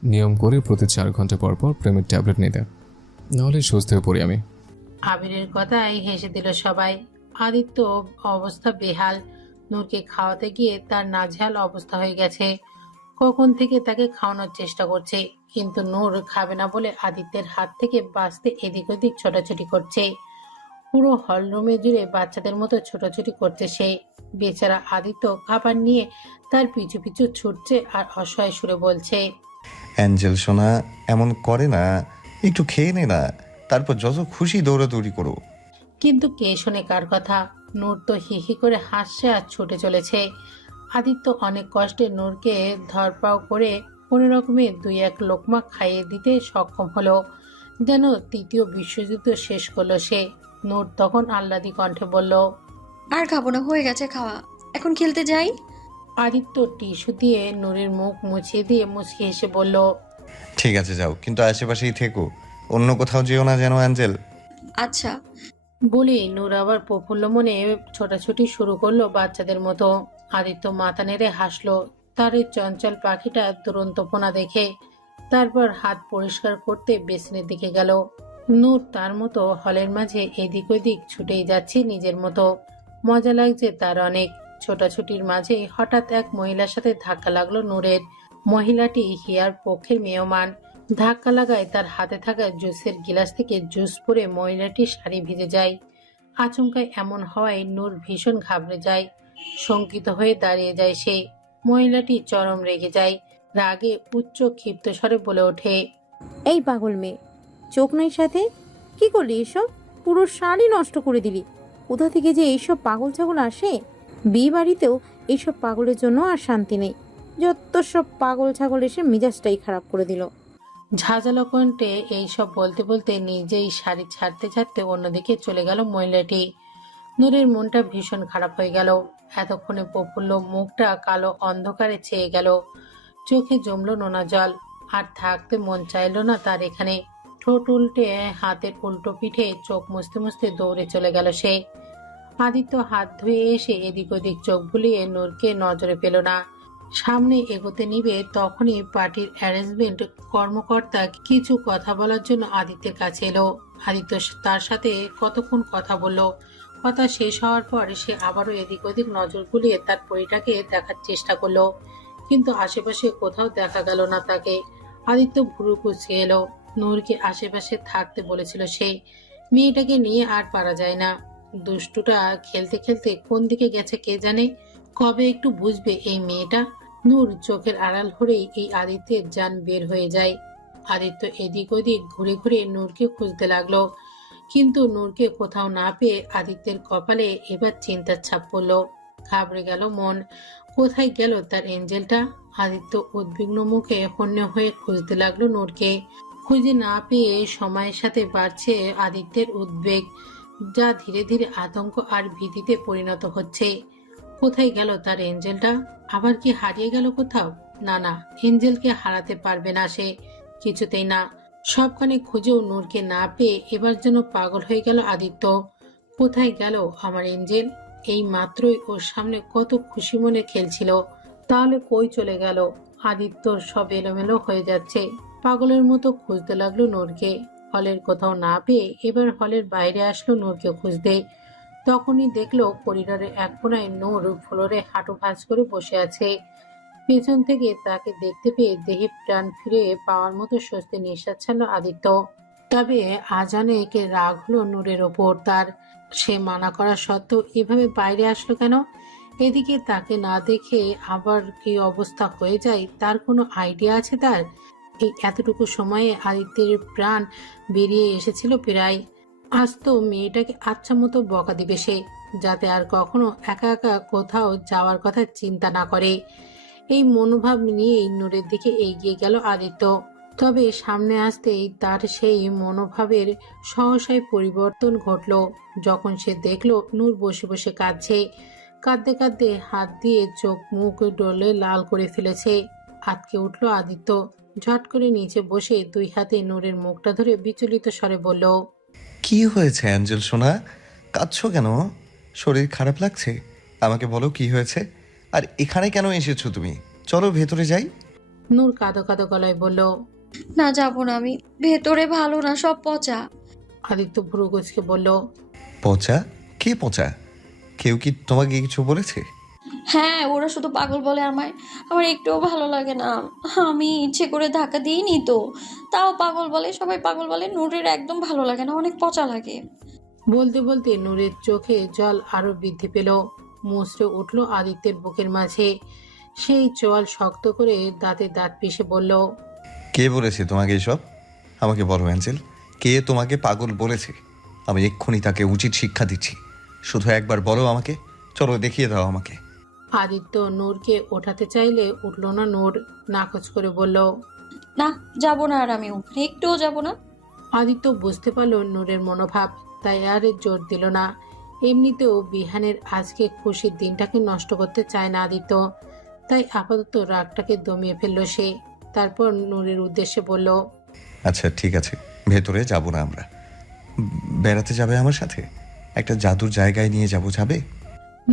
নিয়ম করে প্রতি 4 ঘন্টা পর পর প্রেমের ট্যাবলেট নিতে, নাহলে সুস্থ হয়ে পড়ি আমি। আবিরের কথায় হেসে দিল সবাই। আদিত্য অবস্থা বেহাল। নূরকে খাওয়াতে গিয়ে তার নাজেহাল অবস্থা হয়ে গেছে। কখন থেকে তাকে খাওয়ানোর চেষ্টা করছে, কিন্তু নূর খাবে না বলে আদিত্যের হাত থেকে বাঁচতে এদিক ওদিক ছোটাছুটি করছে। পুরো হলরুমে জুড়ে বাচ্চাদের মতো ছোটাছুটি করছে সে। বেচারা আদিত্য খাবার নিয়ে তার পিছু পিছু ছুটছে আর অসহায় সুরে বলছে। অ্যাঞ্জেল সোনা, এমন করে না, একটু খেয়ে নে না, তারপর যত খুশি দৌড়াদৌড়ি করো। কিন্তু কে শোনে কার কথা? নূর তো হি হি করে হাসছে আর ছুটে চলেছে। আদিত্য অনেক কষ্টে নূরকে ধরপাও করে কোনো রকমে 2-1 লোকমা খাইয়ে দিতে সক্ষম হলো। যেন তৃতীয় বিশ্বযুদ্ধ শেষ করলো সে। নূর তখন আহ্লাদি কণ্ঠে বলল। আর খাবো না, হয়ে গেছে খাওয়া, এখন খেলতে যাই। আদিত্য টিস্যু দিয়ে নূরের মুখ মুছিয়ে দিয়ে মুচকি হেসে বলল। ঠিক আছে যাও, কিন্তু আশেপাশেই থেকো, অন্য কোথাও যেও না যেন অ্যাঞ্জেল। আচ্ছা। বলি নূর আবার প্রফুল্ল মনে ছোটাছুটি শুরু করলো বাচ্চাদের মতো। আদিত্য মাথা নেড়ে হাসলো তার এই চঞ্চল পাখিটা দুরন্তপনা দেখে। তারপর হাত পরিষ্কার করতে বেসিনের দিকে গেল। নূর তার মতো হলের মাঝে এদিক ওদিক ছুটেই যাচ্ছে নিজের মতো। মজা লাগছে তার অনেক। ছোটাছুটির মাঝে হঠাৎ এক মহিলার সাথে ধাক্কা লাগলো নূরের। মহিলাটি হিয়ার পক্ষের মেয়মান। ধাক্কা লাগায় তার হাতে থাকা জুসের গিলাস থেকে জুস পরে মহিলাটির শাড়ি ভিজে যায়। আচমকায় এমন হওয়ায় নূর ভীষণ ঘাবড়ে যায়। শঙ্কিত হয়ে দাঁড়িয়ে যায় সে। মহিলাটি চরম রেগে যায়। রাগে উচ্চ ক্ষিপ্ত স্বরে বলে ওঠে। এই পাগল মেয়ে, চোখ নাই সাথে? কি করলি এসব? পুরো শাড়ি নষ্ট করে দিলি। কোথা থেকে যে এইসব পাগল ছাগল আসে? বিয়ে বাড়িতেও এইসব পাগলের জন্য আর শান্তি নেই। যত সব পাগল ছাগল এসে মেজাজটাই খারাপ করে দিল। ঝাঁঝালো কণ্ঠে এইসব বলতে বলতে নিজেই শাড়ি ছাড়তে ছাড়তে অন্যদিকে চলে গেল মহিলাটি। নূরের মনটা ভীষণ খারাপ হয়ে গেল। এতক্ষণে প্রফুল্ল মুখটা কালো অন্ধকারে ছেয়ে গেল। চোখে জমলো নোনা জল। আর থাকতে মন চাইল না তার এখানে। ঠোঁট উল্টে হাতের উল্টো পিঠে চোখ মুছতে মুছতে দৌড়ে চলে গেল সে। আদিত্য হাত ধুয়ে এসে এদিক ওদিক চোখ বুলিয়ে নূরকে নজরে পেল না। সামনে এগোতে নিবে তখনই পার্টির অ্যারেঞ্জমেন্ট কর্মকর্তা কিছু কথা বলার জন্য আদিত্যের কাছে এলো। আদিত্য তার সাথে কতক্ষণ কথা বলল। কথা শেষ হওয়ার পর সে আবারও এদিক ওদিক নজর বুলিয়ে তার পরিটাকে দেখার চেষ্টা করলো, কিন্তু আশেপাশে কোথাও দেখা গেল না তাকে। আদিত্য ভুরু কুচকে এলো। নূরকে আশেপাশে থাকতে বলেছিল সে। মেয়েটাকে নিয়ে আর পারা যায় না। দুষ্টুটা খেলতে খেলতে কোন দিকে গেছে কে জানে। কবে একটু বুঝবে এই মেয়েটা। নূর চোখের আড়াল হলেই এই আদিত্যের জান বের হয়ে যায়। আদিত্য এদিক ওদিক ঘুরে ঘুরে নূরকে খুঁজতে লাগলো, কিন্তু নূরকে কোথাও না পেয়ে আদিত্যের কপালে এবার চিন্তার ছাপ পড়ল। ঘাবড়ে গেল মন। কোথায় গেল তার এঞ্জেলটা? আদিত্য উদ্বিগ্ন মুখে হন্য হয়ে খুঁজতে লাগলো নূরকে। খুঁজে না পেয়ে সময়ের সাথে বাড়ছে আদিত্যের উদ্বেগ, যা ধীরে ধীরে আতঙ্ক আর ভীতিতে পরিণত হচ্ছে। কোথায় গেল তার এঞ্জেলটা? আবার কি হারিয়ে গেল কোথাও? না না, এঞ্জেলকে হারাতে পারবে না সে, কিছুতেই না। সবখানে খুঁজেও নূরকে না পেয়ে এবার যেন পাগল হয়ে গেল আদিত্য। কোথায় গেল আমার এঞ্জেল? এই মাত্রই ওর সামনে কত খুশি মনে খেলছিল, তাহলে কই চলে গেল? আদিত্যর সব এলোমেলো হয়ে যাচ্ছে। পাগলের মতো খুঁজতে লাগলো নূরকে। হলের কোথাও না পেয়ে এবার হলের বাইরে আসলো নূরকে খুঁজতে। তখনই দেখলো করিডোরের এক কোনায় নূর ফ্লোরে হাঁটু ভাঁজ করে বসে আছে। পেছন থেকে তাকে দেখতে পেয়ে দেহে প্রাণ ফিরে পাওয়ার মতো স্বস্তি নিঃশ্বাস ছাড়ল আদিত্য। তবে আজ অনেক রাগ হলো নূরের ওপর তার। সে মানা করা সত্ত্বেও এভাবে বাইরে আসলো কেন? এদিকে তাকে না দেখে আবার কি অবস্থা হয়ে যায় তার কোনো আইডিয়া আছে তার? এই এতটুকু সময়ে আদিত্যের প্রাণ বেরিয়ে এসেছিল প্রায়। আজ তো মেয়েটাকে আচ্ছা মতো বকা দিবে সে, যাতে আর কখনো একা একা কোথাও যাওয়ার কথা চিন্তা না করে। এই মনোভাব নিয়েই নূরের দিকে এগিয়ে গেল আদিত্য। তবে সামনে আসতেই তার সেই মনোভাবের সহসায় পরিবর্তন ঘটল যখন সে দেখল নূর বসে বসে কাঁদছে। কাঁদতে কাঁদতে হাত দিয়ে চোখ মুখ ডলে লাল করে ফেলেছে। আটকে উঠল আদিত্য। ঝট করে নিচে বসে দুই হাতে নূরের মুখটা ধরে বিচলিত স্বরে বলল, কি হয়েছে অ্যাঞ্জেল সোনা? কাঁদছো কেন? শরীর খারাপ লাগছে? আমাকে বলো কি হয়েছে। আর এখানে কেন এসেছো তুমি? চলো ভেতরে যাই। নূর কাঁদো কাঁদো গলায় বলল। না, যাবো না আমি। ভেতরে ভালো না, সব পচা। আদিত্য ভ্রুকুচকে বলল, পচা? কে পচা? কেউ কি তোমাকে কিছু বলেছে? হ্যাঁ, ওরা শুধু পাগল বলে আমায়। আমার একটুও ভালো লাগে না। আমি ইচ্ছে করে ধাক্কা দিইনি তো, তাও পাগল বলে, সবাই পাগল বলে। নূরের একদম ভালো লাগে না, অনেক পচা লাগে। বলতে বলতে নূরের চোখে জল আরো বৃদ্ধি পেল। মুচড়ে উঠল আদিত্যের বুকের মাঝে। সেই চোয়াল শক্ত করে দাঁতে দাঁত পিষে বলল, কে বলেছে তোমাকে এসব? আমাকে বলো অ্যাঞ্জেল, কে তোমাকে পাগল বলেছে? আমি এক্ষুনি তাকে উচিত শিক্ষা দিচ্ছি। শুধু একবার বলো আমাকে। চলো দেখিয়ে দাও আমাকে। আদিত্য নূরকে ওঠাতে চাইলে উঠল না নূর। নাকচ করে বলল, না, যাবো না আর আমি ওখানে, একটুও যাবো না। আদিত্য বুঝতে পারল নূরের মনোভাব, তাই আর জোর দিল না। এমনিতেও বিহানের আজকে খুশির দিনটাকে নষ্ট করতে চায় না আদিত্য, তাই আপাতত রাগটাকে দমিয়ে ফেলল সে। তারপর নূরের উদ্দেশ্যে বলল, আচ্ছা ঠিক আছে, ভেতরে যাব না আমরা। বেড়াতে যাবে আমার সাথে? একটা জাদুর জায়গায় নিয়ে যাব, যাবে?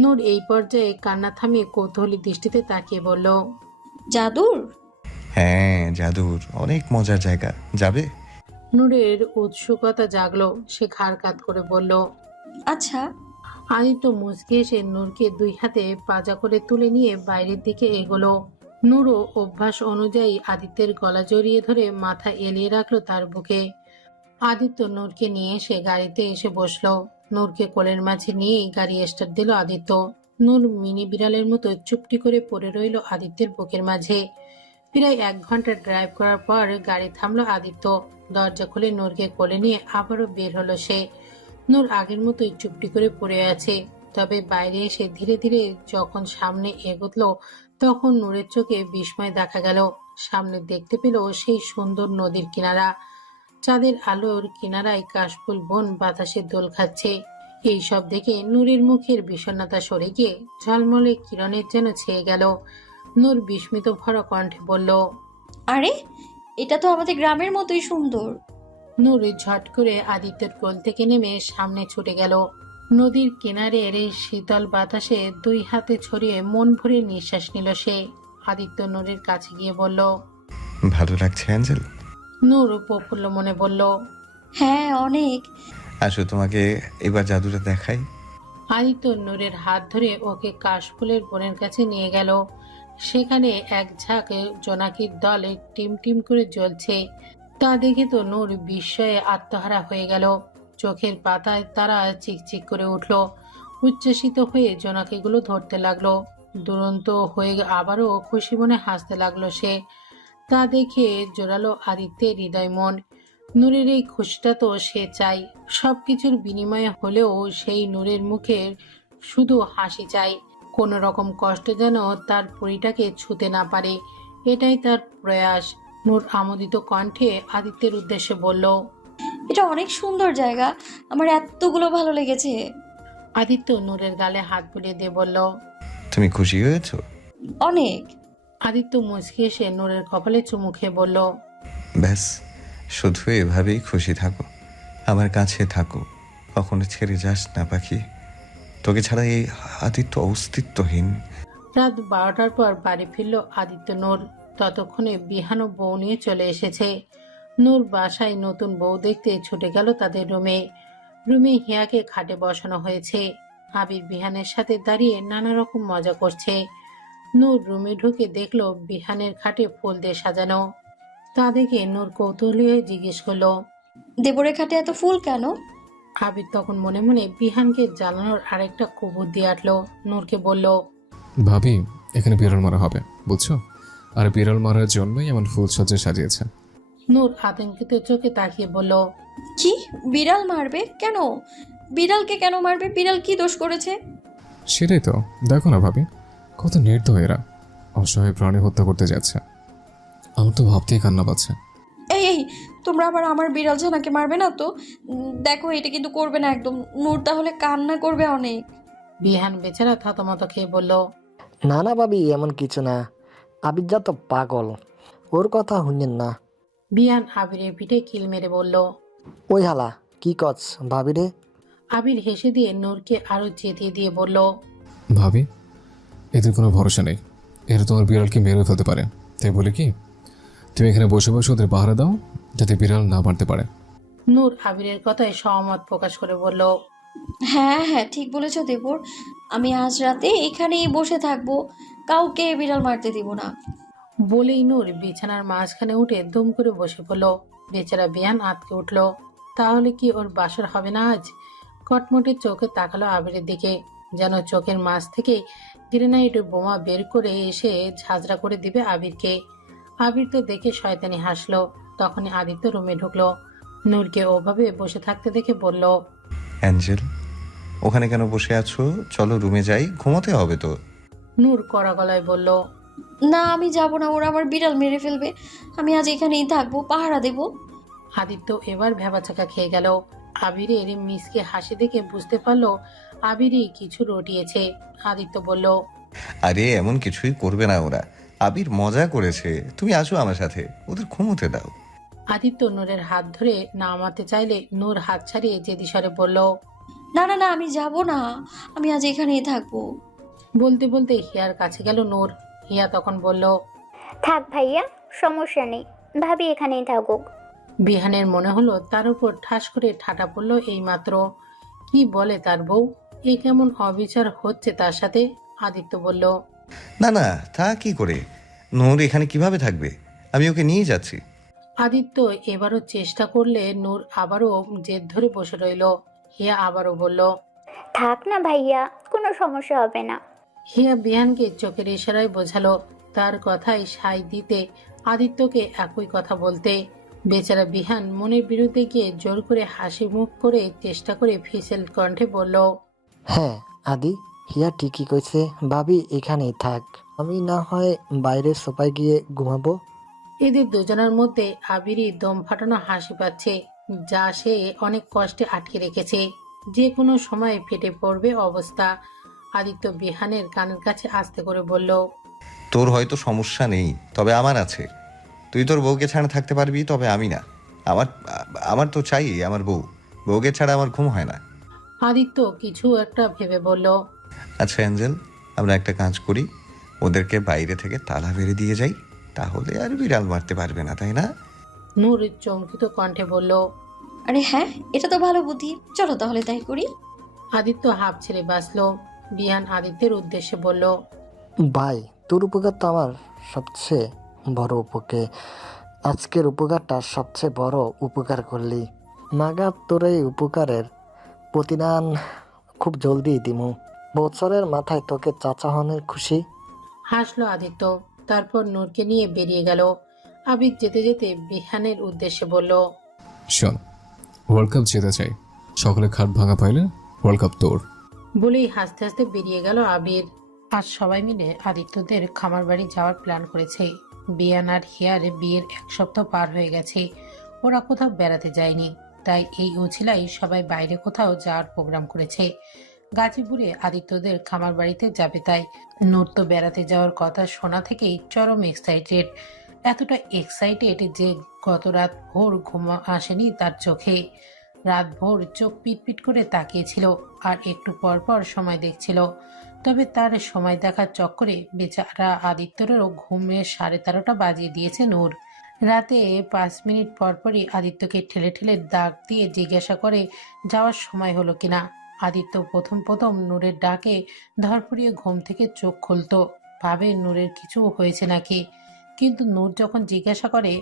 নূর এই পর্যায়ে কান্না থামিয়ে কৌতূহলী দৃষ্টিতে তাকিয়ে বলল, জাদুর? হ্যাঁ জাদুর, অনেক মজার জায়গা, যাবে? নূরের উৎসুকতা জাগলো। সে ঘাড় কাত করে বলল, আচ্ছা। আদিত্য মুচকি এসে নূরকে দুই হাতে পাজা করে তুলে নিয়ে বাইরের দিকে এগোলো। নূরও অভ্যাস অনুযায়ী আদিত্যের গলা জড়িয়ে ধরে মাথা এলিয়ে রাখলো তার বুকে। আদিত্য নূরকে নিয়ে এসে গাড়িতে এসে বসলো। নূরকে কোলের মাঝে নিয়েই গাড়ি স্টার্ট দিল আদিত্য। নূর মিনি বিড়ালের মতো চুপটি করে পড়ে রইল আদিত্যের বুকের মাঝে। প্রায় 1 ঘন্টা ড্রাইভ করার পর গাড়ি থামলো আদিত্য। দরজা খুলে নূরকে কোলে নিয়ে আবারও বের হলো সে। নূর আগের মতোই চুপটি করে পড়ে আছে। তবে বাইরে এসে ধীরে ধীরে যখন সামনে এগোলো তখন নূরের চোখে বিস্ময় দেখা গেল। সামনে দেখতে পেল সেই সুন্দর নদীর কিনারা। চাঁদের আলোর কিনারায় কাশফুল বন বাতাসে দোল খাচ্ছে। এই সব দেখে নূরের মুখের বিষণ্ণতা সরে গিয়ে ঝলমলে কিরণের যেন ছেয়ে গেল। নূর বিস্মিত ভরা কণ্ঠে বলল, আরে, এটা তো আমাদের গ্রামের মতোই সুন্দর। নূর ঝট করে আদিত্যের কোল থেকে নেমে সামনে ছুটে গেল। নদীর কিনারের এই শীতল বাতাসে দুই হাতে ছড়িয়ে মন ভরে নিঃশ্বাস নিল সে। আদিত্য নূরের কাছে গিয়ে বলল, ভালো লাগছে অ্যাঞ্জেল? নূর প্রফুল্ল মনে বলল, হ্যাঁ, অনেক। আসো তোমাকে এবার জাদুটা দেখাই। আদিত্য নূরের হাত ধরে ওকে কাশফুলের বনের কাছে নিয়ে গেল। সেখানে এক ঝাঁক জোনাকির দল টিম টিম করে জ্বলছে। তা দেখে তো নূর বিস্ময়ে আত্মহারা হয়ে গেল। চোখের পাতায় তারা চিকচিক করে উঠল। উচ্ছ্বসিত হয়ে জোনাকিগুলো ধরতে লাগলো। দুরন্ত হয়ে আবারও খুশি মনে হাসতে লাগলো সে। তা দেখে জোরালো আদিত্যের হৃদয় মন। নূরের এই খুশিটা তো সে চাই। সবকিছুর বিনিময়ে হলেও সেই নূরের মুখের শুধু হাসি চাই। কোনো রকম কষ্ট যেন তার পরিটাকে ছুতে না পারে, এটাই তার প্রয়াস। নূর আমোদিত কণ্ঠে আদিত্যের উদ্দেশ্যে বলল, এটা অনেক সুন্দর জায়গা, আমার এতগুলো ভালো লেগেছে। আদিত্য নূরের গালে হাত বুলিয়ে দিয়ে বলল, তুমি খুশি হয়েছো? অনেক। আদিত্য মুচকি এসে নূরের কপালে চুমু খেয়ে বলল, ব্যাস, শুধু এভাবেই খুশি থাকো, আমার কাছে থাকো, কখনো ছেড়ে যাস না পাখি। তোকে ছাড়া এই আদিত্য অস্তিত্বহীন। রাত 12টার পর বাড়ি ফিরল আদিত্য নূর। ততক্ষণে বিহানও বউ নিয়ে চলে এসেছে। নূর বাসায় নতুন বউ দেখতে ছুটে গেল তাদের রুমে। রুমে হিয়াকে খাটে বসানো হয়েছে। আবির বিহানের সাথে দাঁড়িয়ে নানা রকম মজা করছে। নূর রুমে ঢুকে দেখলো বিহানের খাটে ফুল দিয়ে সাজানো। তা দেখে নূর কৌতূহলী হয়ে জিজ্ঞেস করলো, দেবরের খাটে এত ফুল কেন? আবির তখন মনে মনে বিহানকে জ্বালানোর আরেকটা কবর দিয়ে আটলো। নূরকে বলল, ভাবি এখানে বিড়াল মারা হবে বুঝছো, আর বিড়াল মারার জন্যই এমন ফুলসজ্জা সাজিয়েছে। নূর আতঙ্কিত চোখে তাকিয়ে বলল, কি বিড়াল মারবে কেন? বিড়ালকে কেন মারবে? বিড়াল কি দোষ করেছে? সেটাই তো, দেখো না ভাবি কত নির্দয় এরা, অসহায় প্রাণী হত্যা করতে যাচ্ছে। আমার তো ভাবতেই কান্না পাচ্ছে। এই এই তোমরা আবার আমার বিড়াল ছানাকে মারবে না তো? দেখো এটা কিন্তু করবে না একদম। নূর তাহলে কান্না করবে অনেক। বিহান বেচারা থতমত খেয়ে বলল, না না ভাবি, এমন কিছু না। আবির যা তো পাগল, ওর কথা শুনেন না। বিহান আবিরের পিঠে কিল মেরে বলল। ওই হালা কি কচ ভাবি রে? আবির হেসে দিয়ে নূরকে আরো চেতিয়ে দিয়ে বলল, ভাবি এদের কোনো ভরসা নেই, এরা তোমার বিড়ালকে মেরে ফেলতে পারে। তাই বলে কি তুমি এখানে বসে বসে ওদের পাহারা দাও যাতে বিড়াল না মারতে পারে। নূর আবিরের কথায় সহমত প্রকাশ করে বলল, হ্যাঁ হ্যাঁ ঠিক বলেছ দেবর, আমি আজ রাতে এখানেই বসে থাকবো, কাউকে বিড়াল মারতে দিব না। বলেই নূর বিছানার মাঝখানে উঠে দুম করে বসে পড়ল। বেচারা বিহান আটকে উঠল। তাহলে কি ওর বাসর হবে না আজ? কটমটে চোখে তাকালো আবিরের দিকে, যেন চোখের মাঝ থেকে গ্রেনাইড বোমা বের করে এসে ঝাঁঝরা করে দিবে আবিরকে। আবির তো দেখে শয়তানি হাসলো। তখনই আদিত্য রুমে ঢুকলো। নূরকে ওভাবে বসে থাকতে দেখে বলল, অ্যাঞ্জেল, ওখানে কেন বসে আছো? চলো রুমে যাই, ঘুমোতে হবে তো। নূর কড়া গলায় বলল, না আমি যাব না, ওরা আমার বিড়াল মেরে ফেলবে। আমি আজ এখানেই থাকবো, পাহারা দেব। আদিত্য এবার ভ্যাবাচাকা খেয়ে গেল। আবিরের মিসকে হাসি দেখে বুঝতে পারলো আবিরই কিছু রটিয়েছে। আদিত্য বলল, আরে এমন কিছুই করবে না ওরা, আবির মজা করেছে। তুমি আসো আমার সাথে, ওদের ঘুমোতে দাও। আদিত্য নূরের হাত ধরে নামাতে চাইলে নূর হাত ছাড়িয়ে জেদি স্বরে বলল, না না না আমি যাব না, আমি আজ এখানেই থাকবো। বলতে বলতে হিয়ার কাছে গেল নূর। হিয়া তখন বলল, থাক ভাইয়া, সমস্যা নেই, ভাবি এখানেই থাকুক। বিহানের মনে হলো তার উপর ঠাস করে ঠাটা পড়ল এইমাত্র। কি বলে তার বউ, এ কেমন অবিচার হচ্ছে তার সাথে? আদিত্য বলল, না না, তা কি করে? নূর এখানে কিভাবে থাকবে? আমি ওকে নিয়ে যাচ্ছি। আদিত্য এবারও চেষ্টা করলে নূর আবারও জেদ ধরে বসে রইল। হিয়া আবারও বলল, থাক না ভাইয়া, কোনো সমস্যা হবে না। হিয়া বিহানকে চোখের ইশারায় বোঝালো তার কথায় সায় দিতে, আদিত্যকে একই কথা বলতে। বেচারা বিহান মনের বিরুদ্ধে গিয়ে জোর করে হাসি মুখ করে চেষ্টা করে ফিসেল কণ্ঠে বলল, হ্যাঁ আদি, হিয়া ঠিকই কইছে, ভাবি এখানেই থাক, আমি না হয় বাইরের সোফায় গিয়ে ঘুমাবো। এদের দুজনের মধ্যে আবিরই দম ফাটানো হাসি পাচ্ছে, যা সে অনেক কষ্টে আটকে রেখেছে। যে কোনো সময় ফেটে পড়বে অবস্থা। আদিত্য বিহানের কানের কাছে আস্তে করে বলল, তোর হয়তো সমস্যা নেই, তবে আমার আছে। তুই তোর বউকে ছাড়া থাকতে পারবি, তবে আমি না। আমার আমার তো চাই আমার বউ। বউকে ছাড়া আমার ঘুম হয় না। আদিত্য কিছু একটা ভেবে বলল, আচ্ছা অ্যাঞ্জেল, আমরা একটা কাজ করি, ওদেরকে বাইরে থেকে তালা বেড়ে দিয়ে যাই, তাহলে আর বিড়াল মারতে পারবে না, তাই না? নূর চমকিত কণ্ঠে বলল, আরে হ্যাঁ, এটা তো ভালো বুদ্ধি, চলো তাহলে তাই করি। আদিত্য হাঁপ ছেড়ে বাঁচলো। বিহান আদিত্যের উদ্দেশ্যে বলল, ভাই তোর উপকার তো আমার সবচেয়ে বড় উপকার, আজকের উপকারটা সবচেয়ে বড় উপকার করলি। মাগা তোর এই উপকারের প্রতিদান খুব জলদি দিমু। বছরের মাথায় তোকে চাচা হনের খুশি। হাসলো আদিত্য। তারপর নূরকে নিয়ে বেরিয়ে গেল। আবির যেতে যেতে বিহানের উদ্দেশ্যে বলল, শোন, ওয়ার্ল্ড কাপ যেতে চাই, সকলে খাট ভাঙা পাইলে ওয়ার্ল্ড কাপ তোর। বলেই হাসতে হাসতে বেরিয়ে গেল আবির। আজ সবাই মিলে আদিত্যদের খামার বাড়ি যাওয়ার প্ল্যান করেছে। বিয়ান আর হিয়ার বিয়ের 1 সপ্তাহ পার হয়ে গেছে, ওরা কোথাও বেড়াতে যায়নি। তাই এই উছিলাই সবাই বাইরে কোথাও যাওয়ার প্রোগ্রাম করেছে। গাজীপুরে আদিত্যদের খামার বাড়িতে যাবে তাই। নূর তো বেড়াতে যাওয়ার কথা শোনা থেকেই চরম এক্সাইটেড। এতটা এক্সাইটেড যে গত রাত ভোর ঘুম আসেনি তার চোখে। রাত ভোর চোখ পিটপিট করে তাকিয়েছিল আর একটু পর পর সময় দেখছিল। তবে তার সময় দেখার চক্করে বেচারা আদিত্যরেরও ঘুমের 13:30 বাজিয়ে দিয়েছে নূর। রাতে 5 মিনিট পরপরই আদিত্যকে ঠেলে ঠেলে ডাক দিয়ে জিজ্ঞাসা করে যাওয়ার সময় হলো কিনা। আদিত্য প্রথম প্রথম নূরের ডাকে ধরপড়িয়ে ঘুম থেকে চোখ খুলতো, ভাবে নূরের কিছু হয়েছে নাকি। কিন্তু নূর যখন জিজ্ঞাসা করে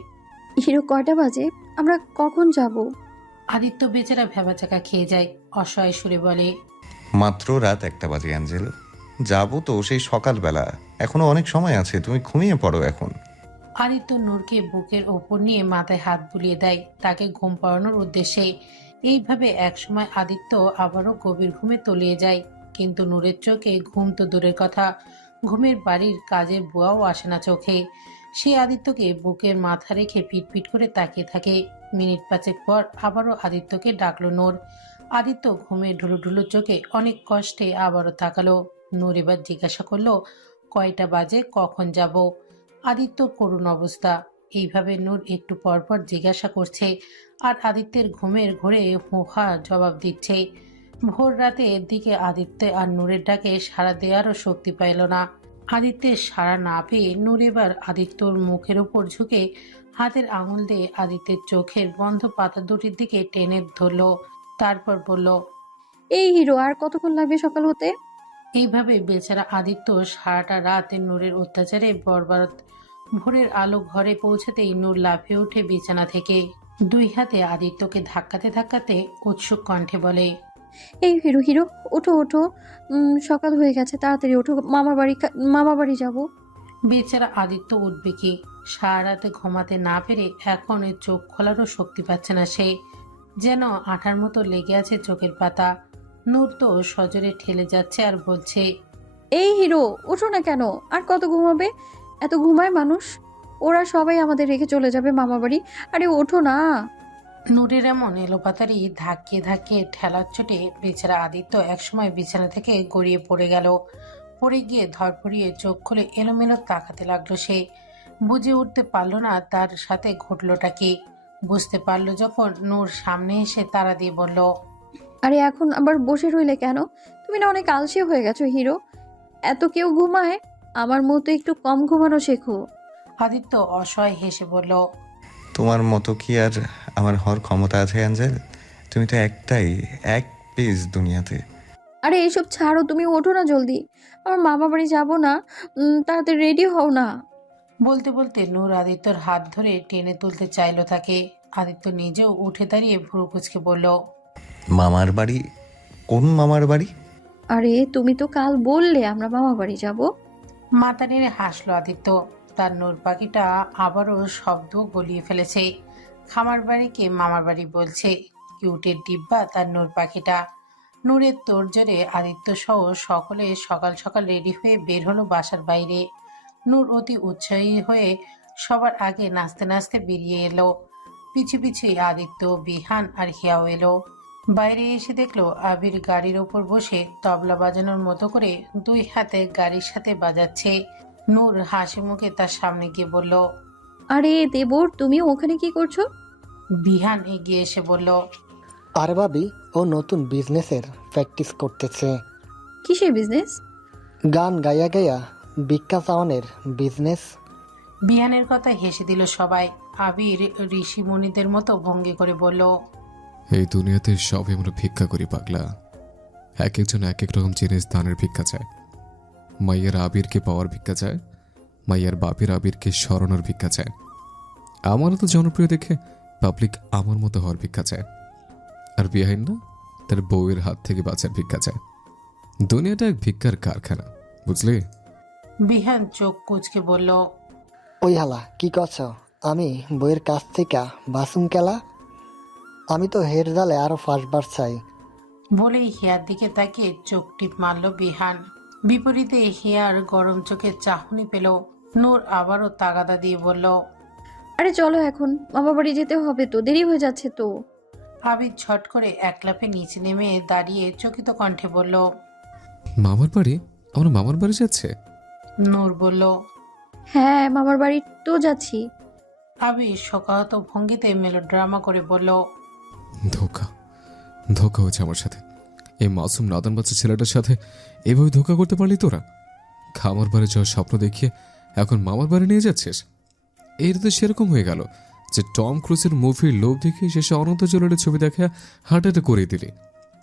হিরো কয়টা বাজে? আমরা কখন যাব? আদিত্য বেচারা ভেবাচাকা খেয়ে যায়, অসহায় সুরে বলে। মাত্র রাত 1টা বাজে অ্যাঞ্জেল। যাবো তো সেই সকালবেলা, এখনো অনেক সময় আছে, তুমি ঘুমিয়ে পড়ো এখন। আদিত্য নূরকে বুকের ওপর নিয়ে মাথায় হাত বুলিয়ে দেয় তাকে ঘুম পাড়ানোর উদ্দেশ্যে। এইভাবে একসময় আদিত্য আবারও গভীর ঘুমে তলিয়ে যায়, কিন্তু নূরের চোখে ঘুম তো দূরের কথা, ঘুমের বাড়ির কাজের বুয়াও আসে না চোখে। সে আদিত্যকে বুকের মাথা রেখে পিটপিট করে তাকিয়ে থাকে। মিনিট 5 পর আবারও আদিত্যকে ডাকলো নূর। আদিত্য ঘুমে ঢুলু ঢুলু চোখে অনেক কষ্টে আবারও তাকালো। নূর এবার জিজ্ঞাসা করলো, কয়টা বাজে, কখন যাব? আদিত্য করুণ অবস্থা। এইভাবে নূর একটু পরপর জিজ্ঞাসা করছে, আর আদিত্যের ঘুমের ঘোরে হুহা জবাব দিচ্ছে। ভোর রাতের দিকে আদিত্য আর নূরের ডাকে সাড়া দেওয়ারও শক্তি পাইল না। আদিত্যের সাড়া না পেয়ে নূর এবার আদিত্যর মুখের উপর ঝুঁকে হাতের আঙুল দিয়ে আদিত্যের চোখের বন্ধ পাতা দুটির দিকে টেনে ধরল। তারপর বলল, এই হিরো, আর কতক্ষণ লাগবে সকাল হতে? এইভাবে বেচারা আদিত্য সারাটা রাত নূরের অত্যাচারে বরবাদ। ভোরের আলো ঘরে পৌঁছাতেই নূর লাফিয়ে উঠে বিছানা থেকে, 2 হাতে আদিত্যকে ধাক্কাতে ধাক্কাতে উৎসুক কণ্ঠে বলে, এই হিরো হিরো, ওঠো ওঠো, সকাল হয়ে গেছে, তাড়াতাড়ি ওঠো, মামা বাড়ি যাব। বেচারা আদিত্য উঠবে কি? সারা রাতে ঘুমাতে না পেরে এখন এর চোখ খোলারও শক্তি পাচ্ছে না সে, যেন আঠার মতো লেগে আছে চোখের পাতা। নূর তো সজোরে ঠেলে যাচ্ছে আর বলছে, এই হিরো, ওঠো না কেন? আর কত ঘুমাবে? এত ঘুমায় মানুষ? ওরা সবাই আমাদের রেখে চলে যাবে মামা বাড়ি। আরে ওঠো না। নূরের এমন এলোপাতারি ধাক্কিয়ে ধাক্কিয়ে ঠেলার চোটে বেচারা আদিত্য একসময় বিছানা থেকে গড়িয়ে পড়ে গেল। পড়ে গিয়ে ধরপড়িয়ে চোখ খুলে এলোমেলো তাকাতে লাগলো সে। বুঝে উঠতে পারল না তার সাথে ঘটলটা কি। বুঝতে পারলো যখন নূর সামনে এসে তাড়া দিয়ে বলল, আরে এখন আবার বসে রইলে কেন? তুমি না অনেক আলসে হয়ে গেছো হিরো। এত কেউ ঘুমায়, আমার মতো একটু কম ঘুমানো শেখো। আদিত্য অসহায় হেসে বলল, তোমার মতো কি আর আমার হওয়ার ক্ষমতা আছে অ্যাঞ্জেল? তুমি তো এক পিস দুনিয়াতে। আরে এসব ছাড়ো, তুমি ওঠো না জলদি। আমার মামা বাড়ি যাবো না, তাড়াতাড়ি রেডি হও না। বলতে বলতে নূর আদিত্যর হাত ধরে টেনে তুলতে চাইলো তাকে। আদিত্য নিজেও উঠে দাঁড়িয়ে ভুরু কুচকে বলল, মামার বাড়ি? কোন মামার বাড়ি? আরে তুমি তো কাল বললে আমরা মামা বাড়ি যাব। মাথা নেড়ে হাসলো আদিত্য। তার নূর পাখিটা আবারও শব্দ গলিয়ে ফেলেছে। খামার বাড়িকে মামার বাড়ি বলছে। কিউটের ডিব্বা তার নূর পাখিটা। নূরের তোড়জোড়ে আদিত্য সহ সকলে সকাল সকাল রেডি হয়ে বের হলো বাসার বাইরে। নূর অতি উৎসাহী হয়ে সবার আগে নাচতে নাচতে বেরিয়ে এলো। পিছু পিছুই আদিত্য, বিহান আর হিয়াও এলো। বাইরে এসে দেখলো আবির গাড়ির ওপর বসে তবলা বাজানোর মতো করে 2 হাতে গাড়ির সাথে বাজাচ্ছে। নূর হাসি মুখে তার সামনে গিয়ে বলল, আরে দেবর, তুমি ওখানে কি করছো? বিহান এগিয়ে এসে বলল, আরে ভাবি, ও নতুন বিজনেসের প্র্যাকটিস করতেছে। কিসের বিজনেস? গান গাইয়া গাইয়া ভিক্ষা চাওয়ানের বিজনেস। বিহানের কথা হেসে দিল সবাই। আবির ঋষি মুনিদের মতো ভঙ্গি করে বলল, এই দুনিয়াতে সবাই আমরা ভিক্ষা করি পাগলা। এক একজন এক এক রকম জিনিস দানের ভিক্ষা চায়। মাইয়ার আবিরকে পাওয়ার ভিক্ষা চায়, মাইয়ার বাপের আবিরকে সরানোর ভিক্ষা চায়। আমারও তো জনপ্রিয় দেখে পাবলিক আমার মতো হওয়ার ভিক্ষা চায়। আর বিহাইন না, তার বউয়ের হাত থেকে বাঁচার ভিক্ষা চায়। দুনিয়াটা এক ভিক্ষার কারখানা, বুঝলি? বিহান চোখ কুচকে বলল, ওই হালা কি করছ? আমি বইয়ের কাছ থেকে বাসুম কেলা? আমি তো হের জালে আরো 5 বার চাই। বলেই হিয়ার দিকে তাকিয়ে চোখ টিপ মারল বিহান। বিপরীতে হিয়ার গরম চোখে চাহনি পেল। নূর আবারও তাগাদা দিয়ে বলল, আরে চলো এখন, মামা বাড়ি যেতে হবে তো, দেরি হয়ে যাচ্ছে তো। আবির ঝট করে এক লাফে নিচে নেমে দাঁড়িয়ে চকিত কণ্ঠে বলল, মামার বাড়ি? আমরা মামার বাড়ি যাচ্ছে? নূর বলল, হ্যাঁ, মামার বাড়ি তো যাচ্ছি। আবির শোকাহত ভঙ্গিতে মেলোড্রামা করে বলল, ধোকা ধোকা হয়েছে আমার সাথে। এই মাসুম নাদান বাচ্চা ছেলেটার সাথে এভাবে ধোকা করতে পারলি তোরা? খামার বাড়ি যাওয়ার স্বপ্ন দেখিয়ে এখন মামার বাড়ি নিয়ে যাচ্ছিস। এটা তো সেরকম হয়ে গেল যে টম ক্রুজের মুভির লোভ দেখে শেষে অনন্ত জলের ছবি দেখা হার্ট অ্যাটাক করিয়ে দিলি।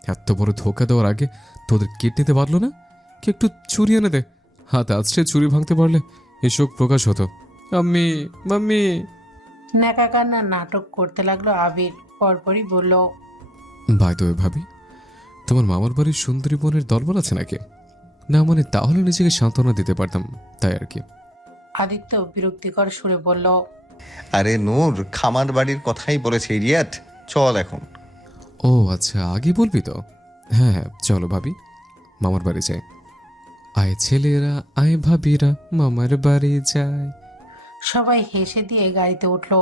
এত বড় ধোকা দেওয়ার আগে তোদের কিডনিতে বাঁধলো না? কি একটু চুরি এনে দে, হাত আছড়ে চুরি ভাঙতে পারলে এই শোক প্রকাশ হতো। Mummy mummy. ন্যাকা কান্নার নাটক করতে লাগলো আবির। পরপরই বলল, ভাই তো ভাবি, তোমার মামার বাড়ির সুন্দরী বোনের দলবল আছে নাকি? না মানে তাহলে নিজেকে সান্ত্বনা দিতে পারতাম, তাই আর কি। আদিত্য বিরক্তিকর সুরে বলল, আরে নূর, খামার বাড়ির কথাই বলেছে ইডিয়েট। চল এখন। ও আচ্ছা, আগে বলবি তো। হ্যাঁ হ্যাঁ, চলো ভাবি, মামার বাড়ি যাই। আয় ছেলেরা, আয় ভাবিরা, মামার বাড়ি যায়। সবাই হেসে দিয়ে গাড়িতে উঠলো।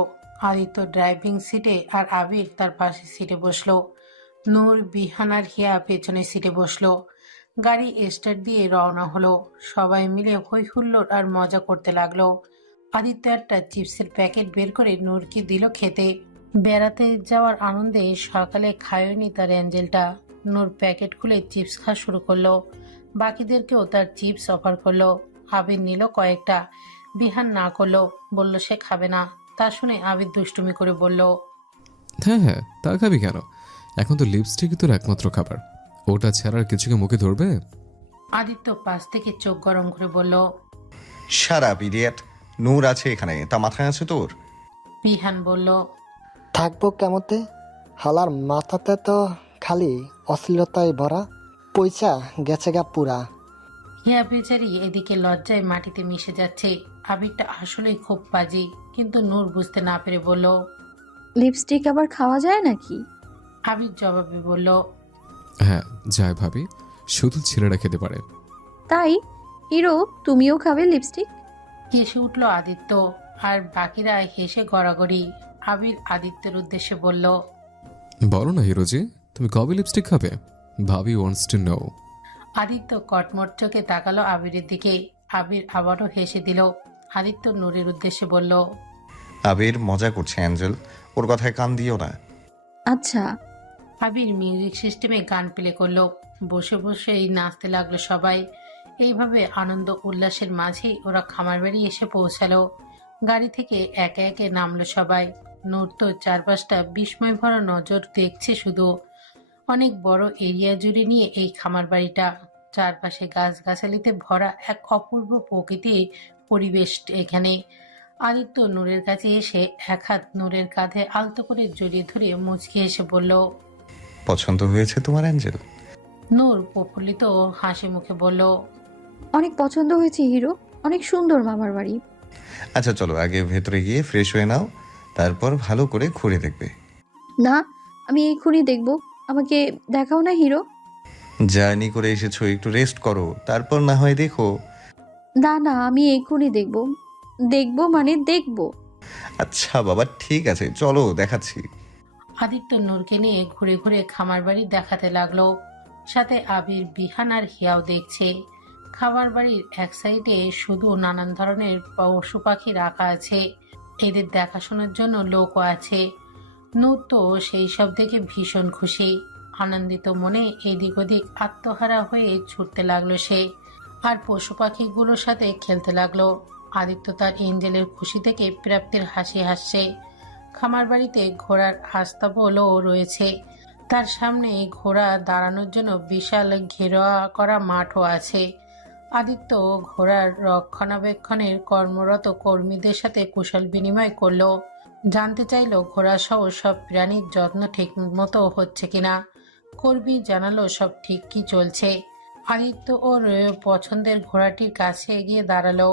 আদিত্য ড্রাইভিং সিটে আর আবির তার পাশে সিটে বসলো। নূর, বিহান আর হিয়া পেছনের সিটে বসলো। গাড়ি স্টার্ট দিয়ে রওনা হলো। সবাই মিলে হই হুল্লোড় আর মজা করতে লাগলো। আদিত্য একটা চিপসের প্যাকেট বের করে নূরকে দিল খেতে। বেড়াতে যাওয়ার আনন্দে সকালে খায়নি তার অ্যাঞ্জেলটা। নূর প্যাকেট খুলে চিপস খাওয়া শুরু করলো। বাকিদেরকেও তার চিপস অফার করলো। আবির নিল কয়েকটা। বিহান না করলো, বলল সে খাবে না। তা শুনে আবির দুষ্টুমি করে বলল, হ্যাঁ হ্যাঁ, তা খাবি কেন? এখন তো লিপস্টিকই তোর একমাত্র খাবার, ওটা ছাড়ার কিছুকে মুখে ধরবে? আদিত্য পাশ থেকে চোখ গরম করে বলল। সারা ইডিয়েট। নূর আছে এখানে, তা মাথায় আছে তোর? বিহান বলল, থাকবো কেমতে? হালার মাথাতে তো খালি অশ্লীলতায় ভরা, পয়সা গেছে গা পুরা। হিয়া বেচারি এদিকে লজ্জায় মাটিতে মিশে যাচ্ছে। আবিরটা আসলেই খুব বাজি, কিন্তু নূর বুঝতে না পেরে বলল। লিপস্টিক আবার খাওয়া যায় নাকি? আবির জবাবে বলল, হ্যাঁ যায় ভাবি, শুধু ছেলেরা খেতে পারে। তাই? হিরো, তুমিও খাবে লিপস্টিক? হেসে উঠল আদিত্য, আর বাকিরা হেসে গড়াগড়ি। আবির আদিত্যের উদ্দেশ্যে বলল, বলো না হিরোজি, তুমি কবে লিপস্টিক খাবে? ভাবি ওয়ান্টস টু নো। আদিত্য কটমট চোখে তাকালো আবিরের দিকে। আবির আবারও হেসে দিল। আদিত্য নূরের উদ্দেশ্যে বলল, আবির মজা করছে অ্যাঞ্জেল, ওর কথায় কান দিও না। আচ্ছা। আবির মিউজিক সিস্টেমে গান প্লে করলো। বসে বসেই নাচতে লাগলো সবাই। এইভাবে আনন্দ উল্লাসের মাঝেই ওরা খামার বাড়ি এসে পৌঁছালো। গাড়ি থেকে একে একে নামলো সবাই। নূর তো চারপাশটা বিস্ময় ভরা নজর দেখছে শুধু। অনেক বড় এরিয়া জুড়ে নিয়ে এই খামার বাড়িটা। চারপাশে গাছগাছালিতে ভরা এক অপূর্ব প্রকৃতির পরিবেশ এখানে। আদিত্য নূরের কাছে এসে এক হাত নূরের কাঁধে আলতো করে জড়িয়ে ধরে মুচকি এসে বলল, পছন্দ হয়েছে তোমার অ্যাঞ্জেল? নূর প্রফুল্লিত হাসি মুখে বলল, অনেক পছন্দ হয়েছে হিরো, অনেক সুন্দর মামার বাড়ি। আচ্ছা চলো আগে ভেতরে গিয়ে ফ্রেশ হয়ে নাও, তারপর ভালো করে ঘুরে দেখবে। না, আমি এক্ষুনি দেখব। আমাকে দেখাও না হিরো। জার্নি করে এসেছো, একটু রেস্ট করো, তারপর না হয় দেখো। না না, আমি এক্ষুনি দেখব। দেখব মানে দেখব। আচ্ছা বাবা, ঠিক আছে, চলো দেখাচ্ছি। আদিত্য নূরকে নিয়ে ঘুরে ঘুরে খামার বাড়ি দেখাতে লাগলো। সাথে আবির, বিহান আর হিয়াও দেখছে। খামার বাড়ির এক সাইডে শুধু নানান ধরনের পশু পাখি রাখা আছে। এদের দেখাশোনার জন্য লোকও আছে। নূর তো সেই সব দেখে ভীষণ খুশি। আনন্দিত মনে এদিক ওদিক আত্মহারা হয়ে ছুটতে লাগলো সে, আর পশু পাখিগুলোর সাথে খেলতে লাগলো। আদিত্য তার এঞ্জেলের খুশি থেকে প্রাপ্তির হাসি হাসছে। খামার বাড়িতে ঘোড়ার আস্তাবলও রয়েছে। তার সামনে ঘোড়া দাঁড়ানোর জন্য বিশাল ঘেরা করা মাঠও আছে। আদিত্য ঘোড়ার রক্ষণাবেক্ষণের কর্মরত কর্মীদের সাথে কুশল বিনিময় করলো। জানতে চাইলো ঘোড়া সহ সব প্রাণীর যত্ন ঠিক মতো হচ্ছে কিনা। কর্মী জানালো সব ঠিক কি চলছে। আদিত্য ওর পছন্দের ঘোড়াটির কাছে এগিয়ে দাঁড়ালো,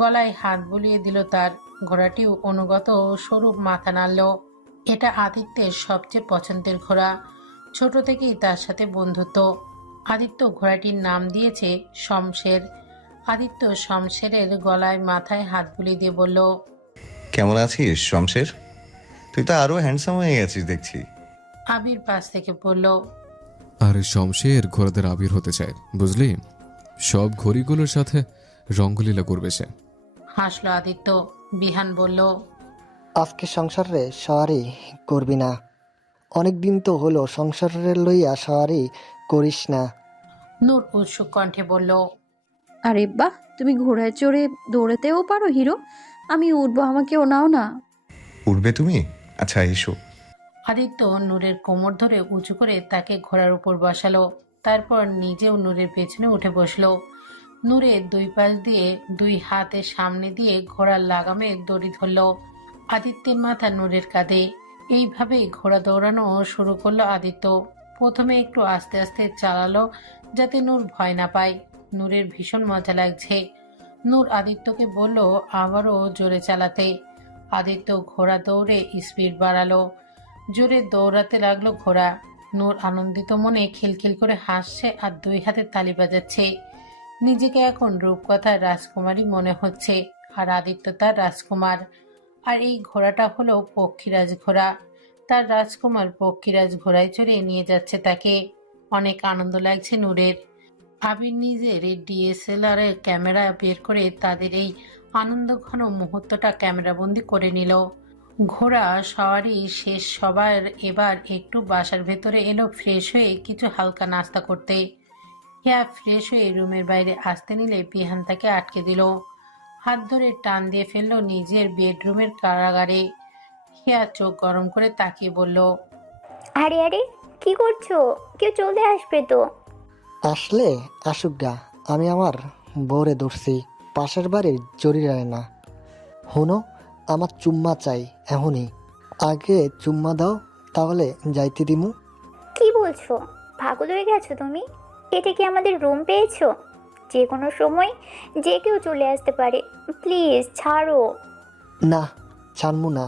গলায় হাত বুলিয়ে দিল তার। ঘোড়াটিও অনুগত স্বরূপ মাথা নাড়ল। এটা আদিত্যের সবচেয়ে পছন্দের ঘোড়া। ছোট থেকেই তার সাথে বন্ধুত্ব। আদিত্য ঘোড়াটির নাম দিয়েছে শমশের। আদিত্য শমশেরের গলায় মাথায় হাত বুলিয়ে দিয়ে বলল, কেমন আছিস শমশের? তুই তো আরো হ্যান্ডসাম হয়ে গেছিস দেখছি। আবির পাশ থেকে বলল, আর শমশের ঘোড়াদের আবির হতে চায়, বুঝলি? সব ঘড়িগুলোর সাথে রঙ্গলীলা করবে সে। হাসলো আদিত্য। বিহান বলল, আজকে সংসারে সওয়ারি করবি না? অনেক দিন তো হলো সংসারে লইয়া সওয়ারি করিস না। নূর উৎসুক কণ্ঠে বলল, আরে বাহ, তুমি ঘোড়ায় চড়ে দৌড়াতেও পারো হিরো। আমি উঠবো, আমাকেও নাও না। উঠবে তুমি? আচ্ছা এসো। আদিত্য নূরের কোমর ধরে উঁচু করে তাকে ঘোড়ার উপর বসালো। তারপর নিজেও নূরের পেছনে উঠে বসলো। নূরের দুই পাশ দিয়ে দুই হাতের সামনে দিয়ে ঘোড়ার লাগামে দড়ি ধরল। আদিত্যের মাথা নূরের কাঁধে। এইভাবেই ঘোড়া দৌড়ানো শুরু করলো আদিত্য। প্রথমে একটু আস্তে আস্তে চালালো যাতে নূর ভয় না পায়। নূরের ভীষণ মজা লাগছে। নূর আদিত্যকে বলল আবারও জোরে চালাতে। আদিত্য ঘোড়া দৌড়ে স্পিড বাড়ালো। জোরে দৌড়াতে লাগলো ঘোড়া। নূর আনন্দিত মনে খিলখিল করে হাসছে আর দুই হাতে তালি বাজাচ্ছে। নিজেকে এখন রূপকথার রাজকুমারী মনে হচ্ছে, আর আদিত্য তার রাজকুমার। আর এই ঘোড়াটা হলো পক্ষীরাজ ঘোড়া। তার রাজকুমার পক্ষীরাজ ঘোড়ায় চড়ে নিয়ে যাচ্ছে তাকে। অনেক আনন্দ লাগছে নূরের। আবির নিজের ডিএসএলআর এর ক্যামেরা বের করে তাদের এই আনন্দ ঘন মুহূর্তটা ক্যামেরাবন্দি করে নিল। ঘোড়া সওয়ারি শেষ, সবার এবার একটু বাসার ভেতরে এলো ফ্রেশ হয়ে কিছু হালকা নাস্তা করতে। হিয়া ফ্রেশ হয়ে রুমের বাইরে আসতে নিলে বিহান তাকে আটকে দিল। হাত ধরে টান দিয়ে ফেললো নিজের বেডরুমের কারাগারে। হিয়া চোখ গরম করে তাকিয়ে বলল, আরে আরে, কি করছো? কেউ চলে আসবে তো। আসলে আসুক গা, আমি আমার বউরে ধরছি, পাশের বাড়ির জরিরায় না। হুনো, আমার চুম্মা চাই এখনই। আগে চুম্মা দাও, তাহলে যাইতে দিমু। কি বলছো? পাগল হয়ে গেছো তুমি? এটা কি আমাদের রুম পেয়েছো? যে কোনো সময় যে কেউ চলে আসতে পারে। প্লিজ ছাড়ো। না, ছাড়মু না,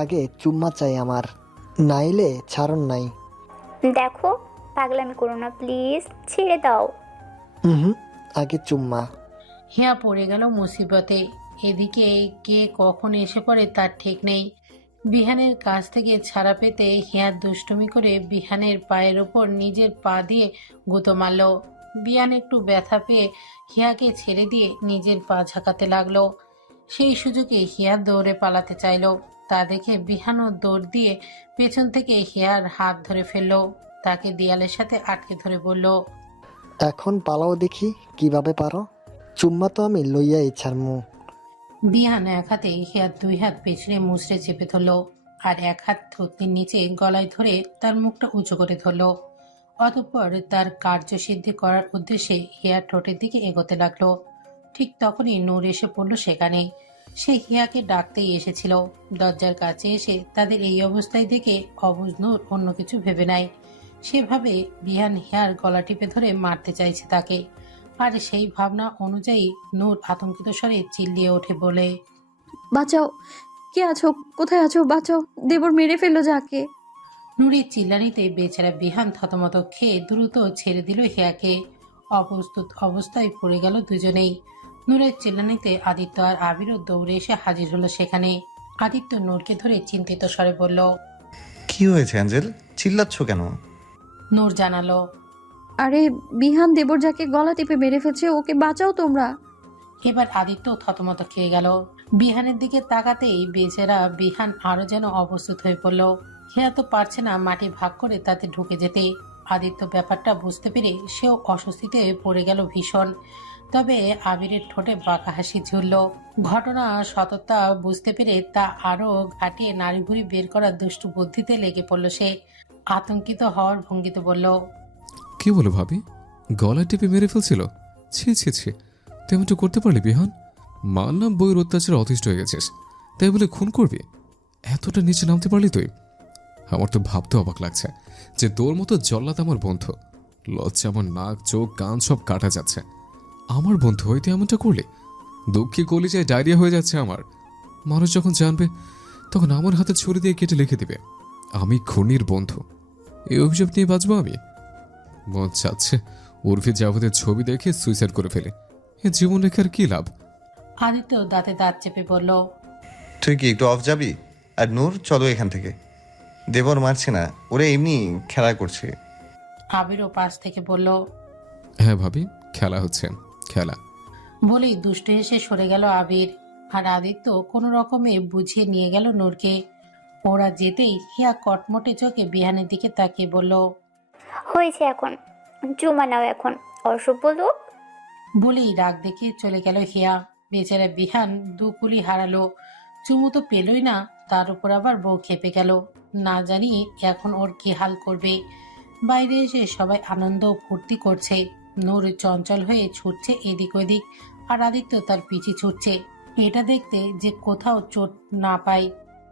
আগে চুম্মা চাই আমার, নাইলে ছাড়ন নাই। দেখো, পাগলামি করো না প্লিজ, ছেড়ে দাও। হুম, আগে চুম্মা। হিয়া পড়ে গেল মুসিবতে। এদিকে কে কখন এসে পড়ে তার ঠিক নেই। বিহানের কাছ থেকে ছাড়া পেতে হিয়া দুষ্টুমি করে বিহানের পায়ের ওপর নিজের পা দিয়ে গুঁতো মারল। বিহান একটু ব্যথা পেয়ে হিয়াকে ছেড়ে দিয়ে নিজের পা ঝাঁকাতে লাগলো। সেই সুযোগে হিয়া দৌড়ে পালাতে চাইল। তা দেখে বিহানও দৌড় দিয়ে পেছন থেকে হিয়ার হাত ধরে ফেলল। তাকে দেয়ালের সাথে আটকে ধরে বলল, এখন পালাও দেখি কিভাবে পারো। চুম্মা তো আমি লইয়াই ছাড়মু। বিহান এক হাতে হিয়ার দুই হাত পেছনে মুচড়ে চেপে ধরল, আর এক হাত থুতনির নিচে গলায় ধরে তার মুখটা উঁচু করে ধরল। অতঃপর তার কার্যসিদ্ধি করার উদ্দেশ্যে হিয়ার ঠোঁটের দিকে এগোতে লাগলো। ঠিক তখনই নূর এসে পড়ল সেখানে। সে হিয়াকে ডাকতেই এসেছিল। দরজার কাছে এসে তাদের এই অবস্থায় দেখে অবুঝ নূর অন্য কিছু ভেবে নেয়। সেভাবে বিহান হিয়ার গলা টিপে ধরে মারতে চাইছে তাকে। আর সেই ভাবনা অনুযায়ী নূর আতঙ্কিত স্বরে চিল্লিয়ে ওঠে বলে, বাঁচাও, কে আছো? কোথায় আছো? বাঁচাও, দেবর মেরে ফেললো যাকে। নূরের চিল্লানিতে বেচারা বিহান থতমত খেয়ে দ্রুত ছেড়ে দিল হিয়াকে। অপ্রস্তুত অবস্থায় পড়ে গেল দুজনেই। নূরের চিল্লানিতে আদিত্য আর আবিরও দৌড়ে এসে হাজির হলো সেখানে। আদিত্য নূরকে ধরে চিন্তিত স্বরে বলল, কি হয়েছে অ্যাঞ্জেল, চিল্লাচ্ছ কেন? নূর জানালো, আরে বিহান দেবর যাকে গলা টিপে মেরে ফেলছে, ওকে বাঁচাও তোমরা। এবার আদিত্য থতমত খেয়ে গেল। বিহানের দিকে তাকাতেই বেচারা বিহান আরো যেন অপ্রস্তুত হয়ে পড়ল। হিয়া তো পারছে না মাটি ভাগ করে তাতে ঢুকে যেতে। আদিত্য ব্যাপারটা বুঝতে পেরে সেও অস্বস্তিতে পড়ে গেল ভীষণ। তবে আবিরের ঠোঁটে বাঁকা হাসি ঝুলল। ঘটনা সততা বুঝতে পেরে তা আরো ঘাটিয়ে নাড়িভুড়ি বের করার দুষ্টু বুদ্ধিতে লেগে পড়ল সে। আতঙ্কিত হওয়ার ভঙ্গিতে বলল, কি বলো ভাবি, গলা টিপে মেরে ফেলছিল? ছি ছি ছি, তেমনটা করতে পারলি বিহান? মানলাম বইয়ের অত্যাচার অতিষ্ঠ হয়ে গেছিস, তাই বলে খুন করবি? এতটা নিচে নামতে পারলি তুই? আমার তো ভাবতে অবাক লাগছে যে তোর মতো জল্লাদ আমার বন্ধু। লজ্জা আমার নাক চোখ কান সব কাটা যাচ্ছে। আমার বন্ধু হইতে এমনটা করলে? দুঃখী কলিজায় ডায়রিয়া হয়ে যাচ্ছে আমার। মানুষ যখন জানবে তখন আমার হাতে ছুরি দিয়ে কেটে লিখে দিবে আমি খুনির বন্ধু। এই অভিযোগ নিয়ে বাঁচবো আমি? মন চাচ্ছে উর্ফি জাভেদের ছবি দেখে সুইসাইড করে ফেলে। এ জীবন রেখে আর কি লাভ? আদিত্য দাঁতে দাঁত চেপে বলল, তুই কি একটু অফ যাবি? আর নূর, চলো এখান থেকে। দেবর মারছে না, ওরা এমনি খেলা করছে। আবিরও পাশ থেকে বলল, হ্যাঁ ভাবি, খেলা হচ্ছে, খেলা। বলেই দুষ্ট হেসে সরে গেল আবির। আর আদিত্য কোনো রকমে বুঝিয়ে নিয়ে গেল নূরকে। ওরা যেতেই হিয়া কটমটে চোখে বিহানের দিকে তাকিয়ে বলল, হয়েছে এখন, চুমা নাও এখন, অসভ্য লোক। বলেই রাগ দেখে চলে গেল হিয়া। বেচারা বিহান দুকুলি হারালো, চুমু তো পেলই না, তার উপর আবার বউ খেপে গেল। না জানি এখন ওর কি হাল করবে। বাইরে এসে সবাই আনন্দ ফুর্তি করছে। নূর চঞ্চল হয়ে ছুটছে এদিক ওদিক, আর আদিত্য তার পিছে ছুটছে। এটা দেখতে যে কোথাও চোট না পায়।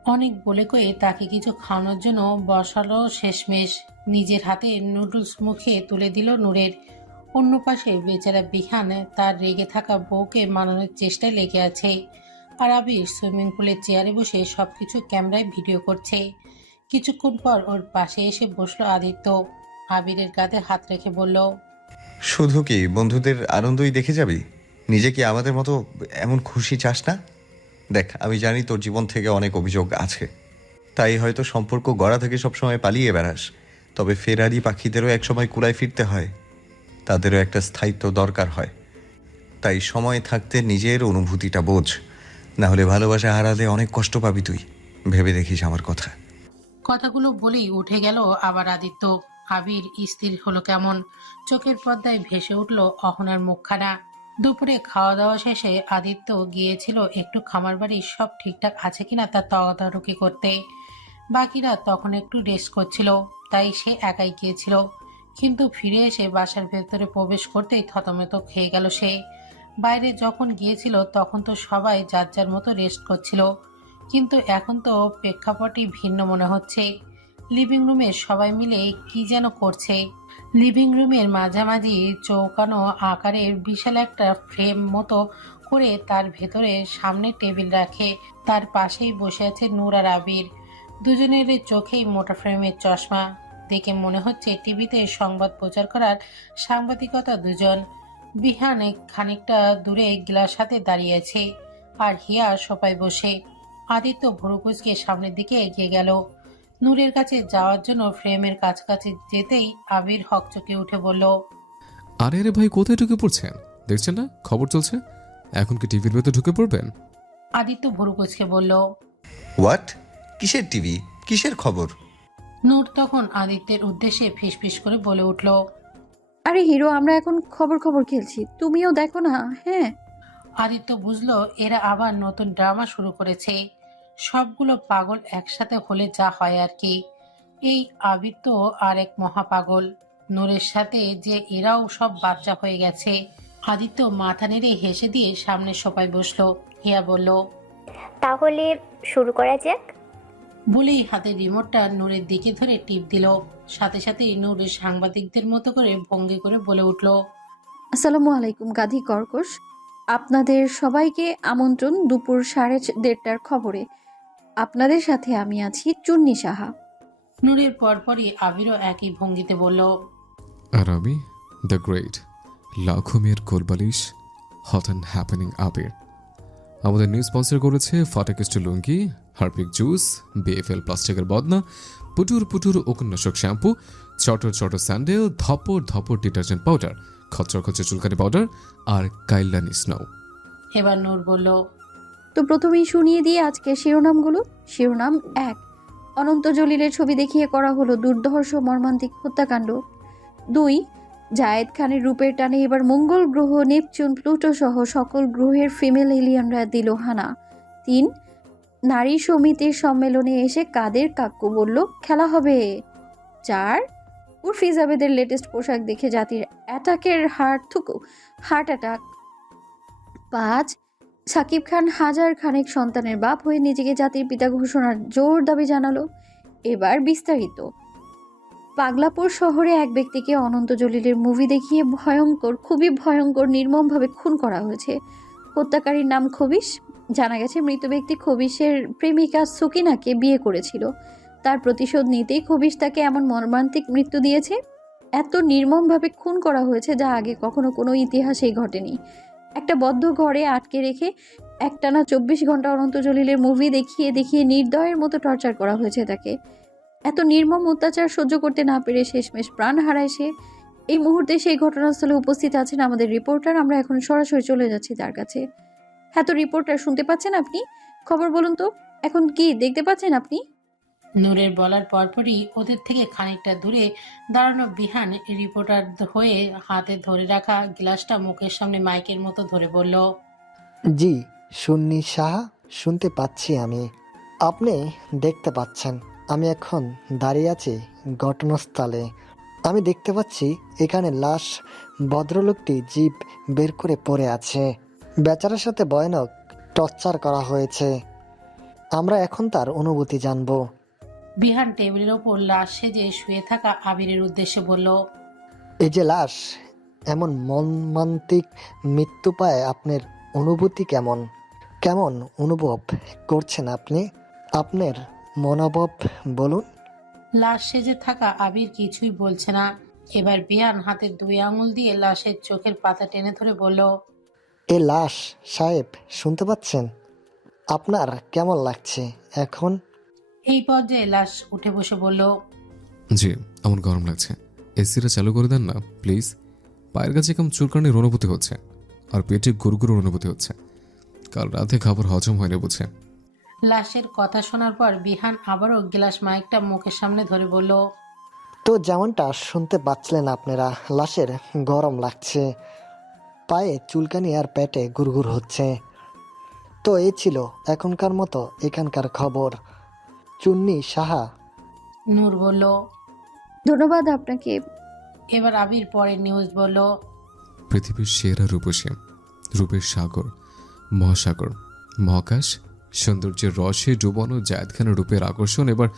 অনেক বলে কয়ে তাকে কিছু খাওয়ানোর জন্য বসালো শেষমেশ। নিজের হাতে নুডলস মুখে তুলে দিল নূরের। অন্য পাশে বেচারা বিহান তার রেগে থাকা বউকে মানানোর চেষ্টায় লেগে আছে। আর আবির সুইমিং পুলের চেয়ারে বসে সবকিছু ক্যামেরায় ভিডিও করছে। কিছুক্ষণ পর ওর পাশে এসে বসলো আদিত্য। আবিরের কাঁধে হাত রেখে বলল, শুধু কি বন্ধুদের আনন্দই দেখে যাবি? নিজে কি আমাদের মতো এমন খুশি চাস না? দেখ, আমি জানি তোর জীবন থেকে অনেক অভিযোগ আছে, তাই হয়তো সম্পর্ক গড়া থেকে সবসময় পালিয়ে বেড়াস। তবে ফেরারি পাখিদেরও একসময় কুড়ায় ফিরতে হয়, তাদেরও একটা স্থায়িত্ব দরকার হয়। তাই সময় থাকতে নিজের অনুভূতিটা বোঝ, না হলে ভালোবাসা হারালে অনেক কষ্ট পাবি তুই। ভেবে দেখিস আমার কথা। কথাগুলো বলেই উঠে গেল আবার আদিত্য। আবির স্থির হলো কেমন। চোখের পর্দায় ভেসে উঠল অহনার মুখখানা। দুপুরে খাওয়া দাওয়া শেষে আদিত্য গিয়েছিল একটু খামার বাড়ি সব ঠিকঠাক আছে কিনা তা তদারকি করতে। বাকিরা তখন একটু রেস্ট করছিল, তাই সে একাই গিয়েছিল। কিন্তু ফিরে এসে বাসার ভেতরে প্রবেশ করতেই থতমত খেয়ে গেল সে। বাইরে যখন গিয়েছিল তখন তো সবাই যার যার মতো রেস্ট করছিল, কিন্তু এখন তো প্রেক্ষাপটই ভিন্ন মনে হচ্ছে। লিভিং রুমে সবাই মিলে কি যেন করছে। লিভিং রুমের মাঝামাঝি চৌকানো আকারের বিশাল একটা ফ্রেম মতো করে তার ভেতরে সামনে টেবিল রাখে। তার পাশেই বসে আছে নূর আর আবির। দুজনের চোখেই মোটা ফ্রেমের চশমা। দেখে মনে হচ্ছে টিভিতে সংবাদ প্রচার করার সাংবাদিকতা দুজন। বিহান খানিকটা দূরে গ্লাস হাতে দাঁড়িয়ে আছে, আর হিয়া সোফায় বসে। আদিত্য ভুরুকুচকে সামনের দিকে এগিয়ে গেল নূরের কাছে যাওয়ার জন্য। ফ্রেমের কাছাকাছি যেতেই আবির হকচকে উঠে বলল, আরে আরে ভাই, কোথায় ঢুকে পড়ছেন? দেখছেন না খবর চলছে? এখন কি টিভির ভেতর ঢুকে পড়বেন? আদিত্য ভুরুকুচকে বলল। হোয়াট? কিসের টিভি? কিসের খবর? নূর তখন আদিত্যের উদ্দেশ্যে ফিসফিস করে বলে উঠল, আরে হিরো, আমরা এখন খবর খবর খেলছি, তুমিও দেখো না। হ্যাঁ। আদিত্য বুঝলো এরা আবার নতুন ড্রামা শুরু করেছে। সবগুলো পাগল একসাথে হলে যা হয় আর কি। এই আবির তো আর এক মহাপাগল। নূরের সাথে যে এরাও সব বাচ্চা হয়ে গেছে। আদিত্য মাথা নেড়ে হেসে দিয়ে সামনে সোফায় বসলো। হিয়া বলল, তাহলে শুরু করা যাক। বলেই হাতে রিমোটটা নূরের দিকে ধরে টিপ দিল। সাথে সাথে নূর সাংবাদিকদের মতো করে ভঙ্গি করে বলে উঠল, আসসালামু আলাইকুম গাধী কর্কশ, আপনাদের সবাইকে আমন্ত্রণ দুপুর 1:30টার খবরে। আপনাদের সাথে আমি আছি চুন্নি সাহা। নূরের পরপরই আবিরও একই ভঙ্গিতে বলল, আর আমি দ্য গ্রেট লাখুমিয়ার কোলবালিশ হট অ্যান্ড হ্যাপেনিং আবির। আমাদের নিউজ স্পন্সর করেছে ফাটাকিস্ট লুঙ্গি, হারপিক জুস, বিএফএল প্লাস্টিকের বদনা, পুটুর পুটুর উপন্যাসক শ্যাম্পু, চটর চটর স্যান্ডেল, ধপর ধপর ডিটারজেন্ট পাউডার, খচ্চর খচ্চর চুলকানি পাউডার আর কাইলানি স্নো। এবার নূর বলল, তো প্রথমেই শুনিয়ে দিয়ে আজকে শিরোনামগুলো। শিরোনাম 1, অনন্ত জলিলের ছবি দেখিয়ে করা হলো দুর্ধর্ষ মর্মান্তিক হত্যাকাণ্ড। 2, জায়েদ খানের রূপের টানে এবার মঙ্গল গ্রহ, নেপচুন, প্লুটো সহ সকল গ্রহের ফিমেল এলিয়ানরা দিল হানা। 3, নারী সমিতির সম্মেলনে এসে কাদের কাক্কু বলল খেলা হবে। 4, উর্ফি জাবেদের লেটেস্ট পোশাক দেখে জাতির হার্ট অ্যাটাক। 5, সাকিব খান হাজার খানেক সন্তানের বাপ হয়ে নিজেকে জাতির পিতা ঘোষণার জোর দাবি জানালো। এবার বিস্তারিত। পাগলাপুর শহরে এক ব্যক্তিকে অনন্ত জলিলের মুভি দেখিয়ে খুবই ভয়ঙ্কর নির্মমভাবে খুন করা হয়েছে। হত্যাকারীর নাম খবিশ। জানা গেছে মৃত ব্যক্তি খবিশের প্রেমিকা সুকিনাকে বিয়ে করেছিল। তার প্রতিশোধ নিতেই খবিশ তাকে এমন মর্মান্তিক মৃত্যু দিয়েছে। এত নির্মমভাবে খুন করা হয়েছে যা আগে কখনো কোনো ইতিহাসেই ঘটেনি। একটা বদ্ধ ঘরে আটকে রেখে একটানা 24 ঘন্টা অনন্ত জলিলের মুভি দেখিয়ে দেখিয়ে নির্দয়ের মতো টর্চার করা হয়েছে তাকে। এত নির্মম অত্যাচার সহ্য করতে না পেরে শেষমেশ প্রাণ হারায় সে। এই মুহূর্তে সেই ঘটনাস্থলে উপস্থিত আছেন আমাদের রিপোর্টার। আমরা এখন সরাসরি চলে যাচ্ছি তার কাছে। হ্যাঁ, তো রিপোর্টার শুনতে পাচ্ছেন আপনি? খবর বলুন তো, এখন কি দেখতে পাচ্ছেন আপনি? নূরের বলার পরপরই ওদের থেকে খানিকটা দূরে দাঁড়ানো বিহান রিপোর্টার হয়ে হাতে ধরে রাখা গ্লাসটা মুখের সামনে মাইকের মতো ধরে বলল, জি সুন্নি সাহা, শুনতে পাচ্ছি আমি। আপনি দেখতে পাচ্ছেন আমি এখন দাঁড়িয়ে আছি ঘটনাস্থলে। আমি দেখতে পাচ্ছি এখানে লাশ। ভদ্রলোকটি জিপ বের করে পড়ে আছে। বেচারার সাথে ভয়ানক টর্চার করা হয়েছে। আমরা এখন তার অনুভূতি জানবো। বিহান টেবিলের ওপর লাশ সেজে শুয়ে থাকা আবিরের উদ্দেশ্যে বলল, এই যে লাশ, এমন মর্মান্তিক মৃত্যু পায় আপনার অনুভূতি কেমন? কেমন অনুভব করছেন আপনি? আপনার মনোভাব বলুন। লাশ সেজে থাকা আবির কিছুই বলছে না। এবার বিহান হাতের 2 আঙুল দিয়ে লাশের চোখের পাতা টেনে ধরে বলল, এ লাশ সাহেব, শুনতে পাচ্ছেন? আপনার কেমন লাগছে এখন? এই পর্যায়ে লাশ উঠে বসে বলল, জি, আমার গরম লাগছে। এসিটা চালু করে দেন না প্লিজ। পায়ের কাছে কেমন চুলকানির অনুভূতি হচ্ছে, আর পেটে গুড়গুড়োর অনুভূতি হচ্ছে। কাল রাতে খাবার হজম হয়নি বুঝে। লাশের কথা শোনার পর বিহান আবারও গ্লাস মাইকটা মুখের সামনে ধরে বলল, তো যেমনটা শুনতে পাচ্ছিলেন আপনারা, লাশের গরম লাগছে, পায়ে চুলকানি আর পেটে গুড়গুড় হচ্ছে। তো এই ছিল এখনকার মতো এখানকার খবর। চুন্নি সাহা। নূর বলল। ধন্যবাদ আপনাকে। এবার আবির পরের নিউজ বলল, পৃথিবীর সেরা রূপসী, রূপের সাগর, মহাসাগর, মহাকাশ, সৌন্দর্যের রসে ডুবানো জায়েদ খানের রূপের আকর্ষণ এবার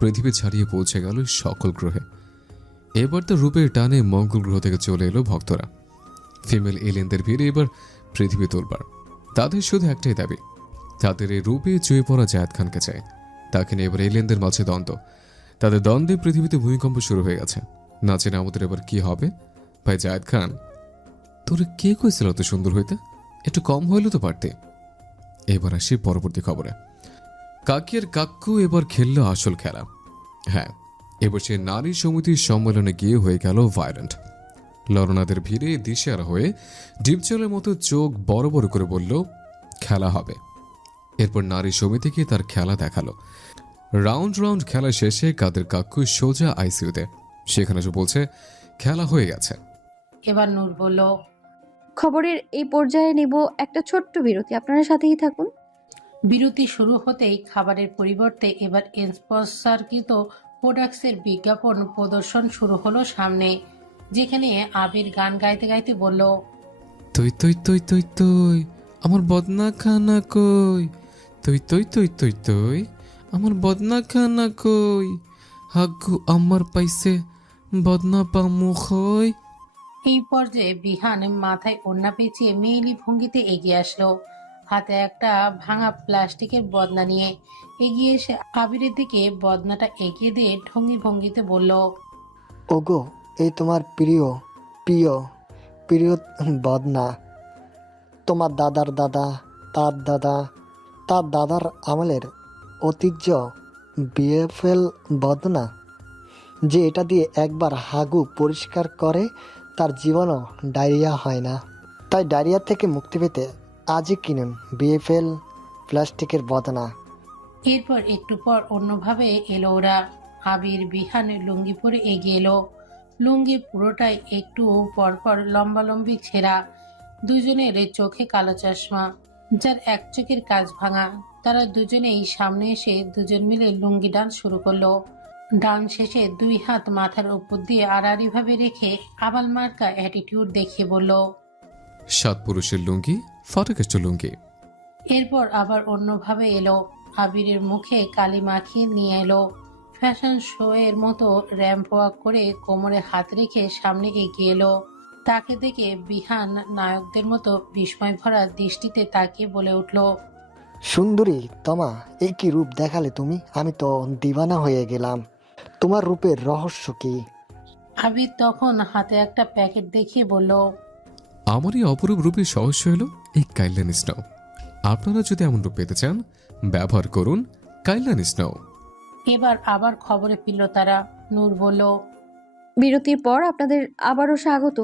পৃথিবী ছাড়িয়ে পৌঁছে গেল সকল গ্রহে। এবার তো রূপের টানে মঙ্গল গ্রহ থেকে চলে এলো ভক্তরা। ফিমেল এলিয়েনদের ভিড়ে এবার পৃথিবী তোলবার। তাদের শুধু একটাই দাবি, তাদের এই রূপে চুয়ে পড়া জায়েদ খানকে চায়। তাকে নিয়ে এবার এলিয়েনদের মাঝে দ্বন্দ্ব। তাদের দ্বন্দ্বে পৃথিবীতে ভূমিকম্প শুরু হয়ে গেছে। না জেনে আমাদের এবার কি হবে? ভাই জায়েদ খান, তোর কে কইছিল এত সুন্দর হইতে? একটু কম হইলে তো পারতে। এবার আসি পরবর্তী খবরে। কাকির কাক্কু এবার খেললো আসল খেলা। হ্যাঁ, এবার সে নারী সমিতির সম্মেলনে গিয়ে হয়ে গেল ভায়োলেন্ট। লরনাদের ভিড়ে দিশেহারা হয়ে ডিপজলের মতো চোখ বড় বড় করে বলল, খেলা হবে। এরপর নারী সমিতিকে তার খেলা দেখালো। রাউন্ড রাউন্ড খেলা শেষে কাদের কাক্কু সোজা আইসিইউতে। সেখানে সে বলছে খেলা হয়ে গেছে। এবার নূর বলল, খবরের এই পর্যায়ে নেব একটা ছোট্ট বিরতি, আপনারা সাথেই থাকুন। বিরতি শুরু হতেই খাবারের পরিবর্তে এবার স্পন্সরকৃত প্রোডাক্টসের বিজ্ঞাপন প্রদর্শন শুরু হলো সামনে, যেখানে আবির গান গাইতে গাইতে বলল, তুই তুই তুই তুই তুই আমার বদনা খানা কই, তুই তুই তুই তুই তুই আমার বদনা খানা কই, হাগু আমার পাইছে বদনা পামু খই। এই পর্যায়ে বিহান মাথায় ওড়না পেঁচিয়ে মেয়েলি ভঙ্গিতে এগিয়ে আসলো। হাতে একটা ভাঙা প্লাস্টিকের বদনা নিয়ে এগিয়ে এসে আবিরের দিকে বদনাটা এগিয়ে দিয়ে ঢঙ্গি ভঙ্গিতে বলল, ওগো, এই তোমার প্রিয় প্রিয় প্রিয় বদনা। তোমার দাদার দাদা, তার দাদা, তার দাদার আমলের ঐতিহ্য বিএফএল বদনা, যে এটা দিয়ে একবার হাগু পরিষ্কার করে তার জীবনও ডায়রিয়া হয় না। তাই ডায়রিয়া থেকে মুক্তি পেতে আজই কিনুন বিএফএল প্লাস্টিকের বদনা। এরপর একটু পর অন্যভাবে এলো ওরা। আবির বিহান লুঙ্গি পরে এগিয়ে এলো। লুঙ্গি পুরোটাই একটু পরপর লম্বালম্বি ছেঁড়া। দুজনের চোখে কালো চশমা, যার এক চোখের কাজ ভাঙা। তারা দুজনেই সামনে এসে দুজন মিলে লুঙ্গি ডান্স শুরু করলো। ডান্স শেষে 2 হাত মাথার উপর দিয়ে আড়াআড়িভাবে রেখে আবাল মার্কা অ্যাটিটিউড দেখিয়ে বলল, 7 পুরুষের লুঙ্গি, ফটোকেষ্ট লুঙ্গি। এরপর আবার অন্যভাবে এলো। আবিরের মুখে কালি মাখিয়ে নিয়ে এলো। ফ্যাশন শো এর মতো র্যাম্প ওয়াক করে কোমরে হাত রেখে সামনে এগিয়ে এলো। তাকে দেখে বিহান নায়কদের মতো বিস্ময় ভরা দৃষ্টিতে তাকিয়ে বলে উঠল, সুন্দরী তমা, এই কি রূপ দেখালে তুমি! আমি তো দিওয়ানা হয়ে গেলাম। তোমার রূপের রহস্য কি? আবির তখন হাতে একটা প্যাকেট দেখিয়ে বলল, আমার এই অপরূপ রূপের রহস্য হলো এই কাইল্যান স্নো। আপনারা যদি এমন রূপ পেতে চান, ব্যবহার করুন কাইল্যান স্নো। এবার আবার খবরে ফিরল তারা। নূর বলল, বিরতির পর আপনাদের আবারও স্বাগত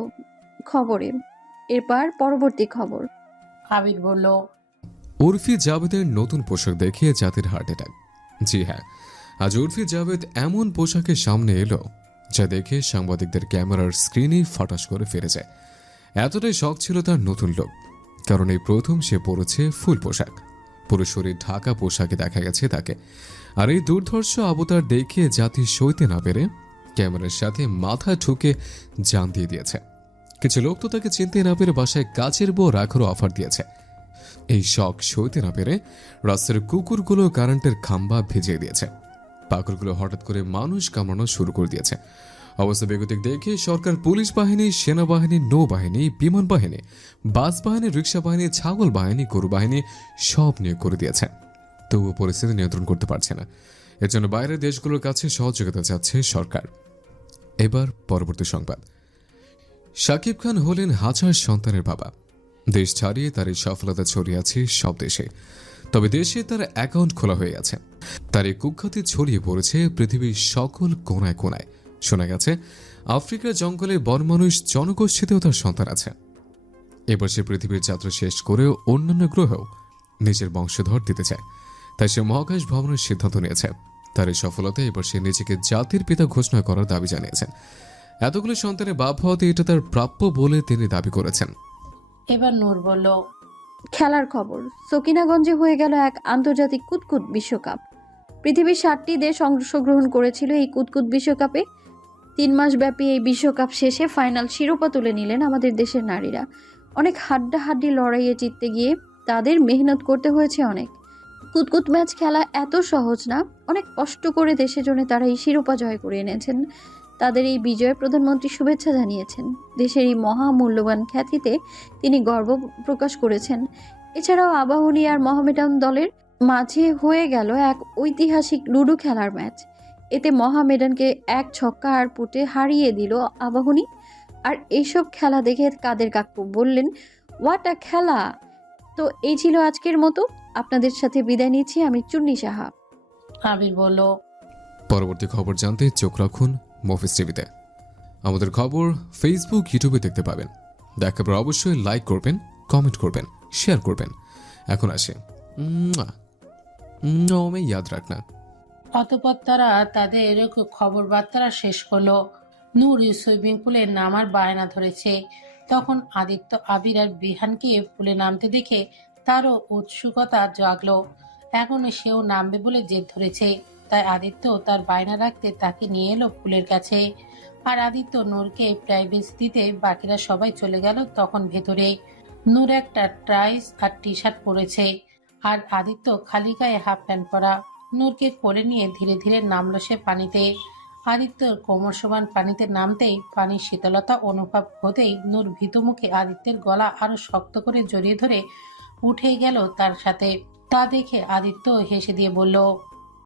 খবরে। এরপর পরবর্তী খবর। আবির বলল, উর্ফি জাভেদের নতুন পোশাক দেখিয়ে জাতির হার্ট অ্যাটাক। জি হ্যাঁ, আজ উর্ফি জাভেদ এমন পোশাকের সামনে এলো যা দেখে সাংবাদিকদের ক্যামেরার স্ক্রিনেই ফটাস করে ফিরে যায়। এতটাই শখ ছিল তার নতুন লোক, কারণ এই প্রথম সে পরেছে ফুল পোশাক। পুরো শরীর ঢাকা পোশাকে দেখা গেছে তাকে। আর এই দুর্ধর্ষ অবতার দেখে জাতি সইতে না পেরে ক্যামেরার সাথে মাথা ঠুকে জান দিয়ে দিয়েছে। কিছু লোক তো তাকে চিনতে না পেরে বাসায় কাচের বউ রাখারও অফার দিয়েছে। এই শখ সইতে না পেরে রাস্তার কুকুরগুলো কারেন্টের খাম্বা ভিজিয়ে দিয়েছে। পাগলগুলো হঠাৎ করে মানুষ কামড়ানো শুরু করে দিয়েছে। অবস্থা বেগতিক দেখে সরকার পুলিশ বাহিনী, সেনাবাহিনী, নৌবাহিনী, বিমান বাহিনী, বাস বাহিনী, রিক্সা বাহিনী, ছাগল বাহিনী, গরু বাহিনী সব নিয়োগ করে দিয়েছে। তবুও পরিস্থিতি নিয়ন্ত্রণ করতে পারছে না। এর জন্য বাইরের দেশগুলোর কাছে সহযোগিতা চাচ্ছে সরকার। এবার পরবর্তী সংবাদ। শাকিব খান হলেন হাজার সন্তানের বাবা। দেশ ছাড়িয়ে তার এই সফলতা ছড়িয়ে আছে সব দেশে। তবে দেশে তার অ্যাকাউন্ট খোলা হয়ে আছে। তার এই কুখ্যাতি ছড়িয়ে পড়েছে পৃথিবীর সকল কোনায় কোনায়। শোনা গেছে আফ্রিকার জঙ্গলে বনমানুষ জনগোষ্ঠীতেও তার সন্তান আছে। এবার সে পৃথিবীর যাত্রা শেষ করেও অন্যান্য গ্রহেও নিজের বংশধর দিতে চায়। তাই সে মহাকাশ ভ্রমণের সিদ্ধান্ত নিয়েছে। তার এই সফলতায় এবার সে নিজেকে জাতির পিতা ঘোষণা করার দাবি জানিয়েছেন। এতগুলো সন্তানের বাপ হওয়াতে এটা তার প্রাপ্য বলে তিনি দাবি করেছেন। এবার নূর বলল, খেলার খবর। সকিনাগঞ্জে হয়ে গেল এক আন্তর্জাতিক কুতকুত বিশ্বকাপ। পৃথিবীর 7টি দেশ অংশগ্রহণ করেছিল এই কুতকুত বিশ্বকাপে। 3 মাস ব্যাপী এই বিশ্বকাপ শেষে ফাইনাল শিরোপা তুলে নিলেন আমাদের দেশের নারীরা। অনেক হাড্ডাহাড্ডি লড়াইয়ে জিততে গিয়ে তাদের মেহনত করতে হয়েছে অনেক। কুতকুত ম্যাচ খেলা এত সহজ না। অনেক কষ্ট করে দেশের জন্য তারা এই শিরোপা জয় করে এনেছেন। তাদের এই বিজয়ে প্রধানমন্ত্রী শুভেচ্ছা জানিয়েছেন। দেশের এই মহামূল্যবান খ্যাতিতে তিনি গর্ব প্রকাশ করেছেন। এছাড়াও আবাহনী আর মোহামেডান দলের মাঝে হয়ে গেল এক ঐতিহাসিক লুডো খেলার ম্যাচ। এতে মোহামেডানকে 1 ছক্কা আর পুটে হারিয়ে দিল আবাহনী। আর এইসব খেলা দেখে কাদের কাকু বললেন, হোয়াট আ খেলা। তো এই ছিল আজকের মতো। আপনাদের সাথে বিদায় নিচ্ছি আমি চুন্নি সাহা। আবির বলল, পরবর্তী খবর জানতে চোখ রাখুন মফিজ টিভিতে। আমাদের খবর ফেসবুক, ইউটিউবে দেখতে পাবেন। দেখার পর অবশ্যই লাইক করবেন, কমেন্ট করবেন, শেয়ার করবেন। এখন আসে ইয়াদ রাখনা। অতঃপর তারা তাদের খবর বার্তারা শেষ করলো। নূর সুইমিং পুলে নামার বায়না ধরেছে। তখন আদিত্য, আবির আর বিহানকে পুলে নামতে দেখে তারও উৎসুকতা জাগলো। এখন সেও নামবে বলে জেদ ধরেছে। তাই আদিত্য তার বায়না রাখতে তাকে নিয়ে এলো পুলের কাছে। আর আদিত্য নূরকে প্রাইভেসি দিতে বাকিরা সবাই চলে গেল তখন ভেতরে। নূর একটা ট্রাইস আর টি শার্ট পরেছে, আর আদিত্য খালি গায়ে হাফ প্যান্ট পরা। নূরকে কোলে নিয়ে ধীরে ধীরে নামলো সে পানিতে। আদিত্যর কোমর সমান পানিতে নামতেই পানির শীতলতা অনুভব হতেই নূর ভীতমুখে আদিত্যের গলা আরো শক্ত করে জড়িয়ে ধরে উঠে গেল তার সাথে। তা দেখে আদিত্য হেসে দিয়ে বলল,